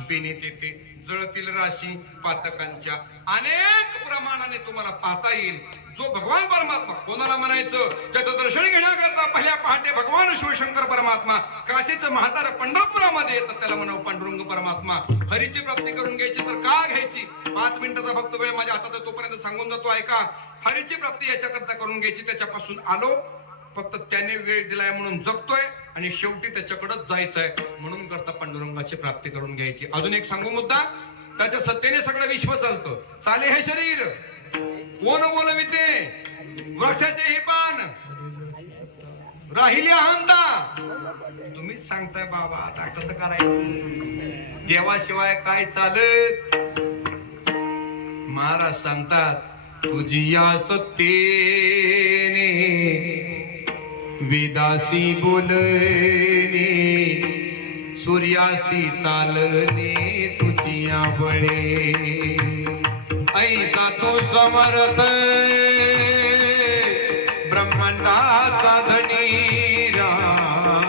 पेनेत येते, जळतील राशी पातकांच्या. अनेक प्रमाणाने तुम्हाला पाहता येईल. जो भगवान परमात्मा कोणाला म्हणायचं? ज्याचं दर्शन घेण्याकरता पहिल्या पहाटे भगवान शिवशंकर परमात्मा काशीचं म्हातार पंढरपुरामध्ये येतात, त्याला म्हणावं पांडुरंग परमात्मा. हरीची प्राप्ती करून घ्यायची तर का घ्यायची? 5 मिनिटाचा फक्त वेळ माझ्या हातात, तोपर्यंत सांगून जातो ऐका. हरीची प्राप्ती याच्याकरता करून घ्यायची, त्याच्यापासून आलो, फक्त त्याने वेळ दिलाय म्हणून जगतोय आणि शेवटी त्याच्याकडेच जायचंय म्हणून करता पांडुरंगाची प्राप्ती करून घ्यायची. अजून एक सांगू मुद्दा. त्याच्या सत्तेने सगळं विश्व चालतं. चाले हे शरीर कोण बोलविते? वृक्षाचे हे पान राहिली अहंता. तुम्हीच सांगताय बाबा, आता कसं करायचं? देवाशिवाय काय चालत? महाराज सांगतात तुझी या सत्तेने वेदासी बोलणे, सूर्यासी चालणे तुझी बळे. ऐसा तो समर्थ ब्रह्मांडाचा धनी राम.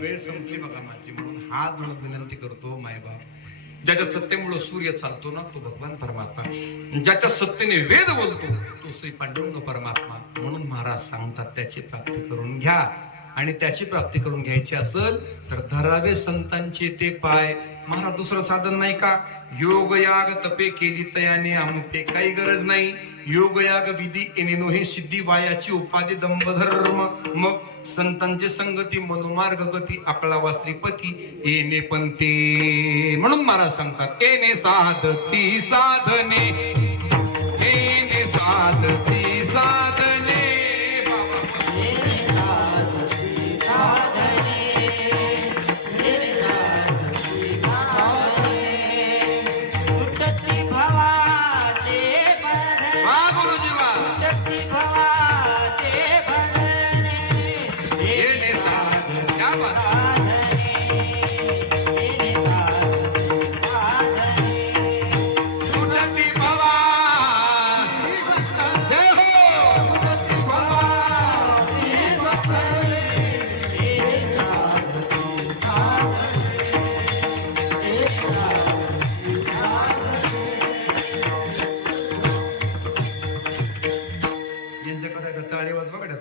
वेळ संपली बघा माझी, म्हणून हात जोडून विनंती करतो मायबाप, ज्याच्या सत्तेमुळे सूर्य चालतो ना तो भगवान परमात्मा, ज्याच्या सत्तेने वेद बोलतो तो श्री पांडुरंग परमात्मा. म्हणून महाराज सांगतात त्याची प्राप्ती करून घ्या. आणि त्याची प्राप्ती करून घ्यायची असेल तर धरावे संतांचे ते पाय. महाराज दुसरं साधन नाही का? योग याग तपे केली तयाने आमते काही गरज नाही. योग याग विधी येणे हे सिद्धी वायाची उपाधी दंभ धर्म. मग संतांची संगती मनोमार्ग गती अकळावा श्रीपती येणे पंते. म्हणून महाराज सांगतात येणे साधती साधने, येणे साधती साधने.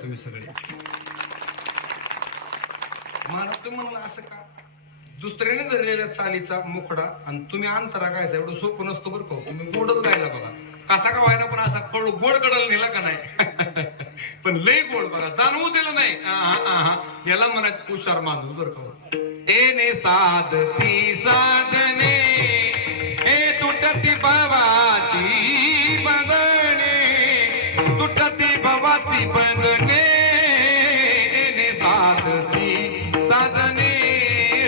तुम्ही सगळे महाराज म्हणून असं का? दुसऱ्याने धरलेल्या चालीचा मुखडा आणि तुम्ही अंतरा गायचा एवढं सोपं नसतं बरं का. तुम्ही गोडच गायला बघा, कसा का व्हायला पण असा फळ गोड कडल नेला का नाही. पण लय गोड बघा, जाणवू दिलं नाही. याला म्हणायचं हुशार माणूस बरं का. एने साधती साधने हे तुटती भावाची बंधने, तुटती भावाची बंधने. एने साधती साधने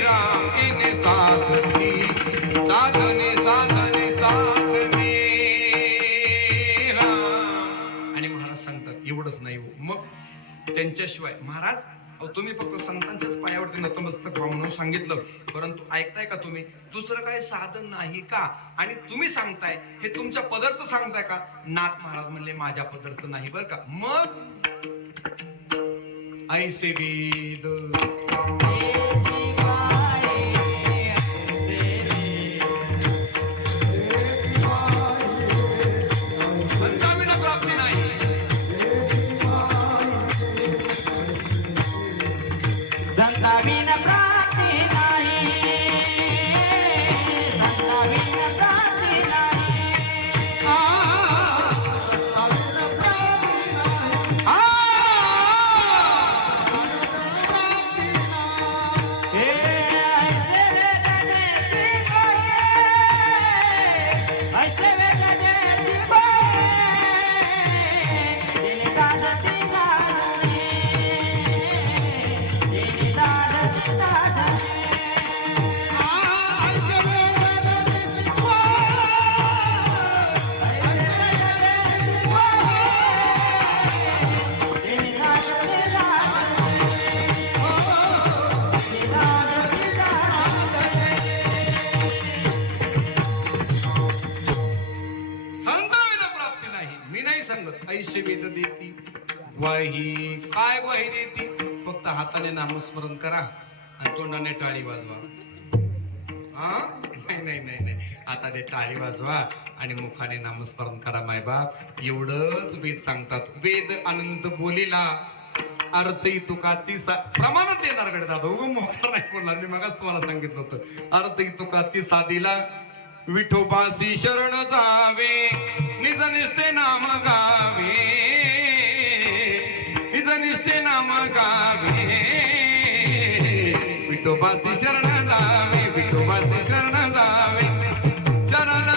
राम, एने साधती साधने साधने साधने राम. आणि महाराज सांगतात एवढंच नाही हो, मग त्यांच्याशिवाय महाराज तुम्ही फक्त संतांच्याच पायावरती नतमस्तक व्हा म्हणून सांगितलं, परंतु ऐकताय का तुम्ही? दुसरं काही साधन नाही का? आणि तुम्ही सांगताय हे तुमच्या पदरचं सांगताय का? नाथ महाराज म्हणले माझ्या पदरचं नाही बरं का. मग ऐसे वेद संतांविना प्राप्ती नाही. संताविन प्राप्ती नाही, संताविन प्राप्ती नाही. ग्वाही. काय ग्वाही देती? फक्त हाताने नामस्मरण करा आणि तोंडाने टाळी वाजवा. हा नाही नाही नाही नाही, हाताने टाळी वाजवा आणि मुखाने नामस्मरण करा मायबाप. एवढंच वेद सांगतात. वेद अनंत बोलिला अर्थही तुकाची प्रमाणात देणार कडे दादा. उगम मोकार नाही बोलणार. मी मगाच तुम्हाला सांगितलं होतं. अर्थही तुकाची साधीला विठोबासी शरण जावे निज निष्ठे नाम गावे. निज निष्ठे नाम गावे. विठोबासी शरण जावे. विठोबासी शरण जावे. शरण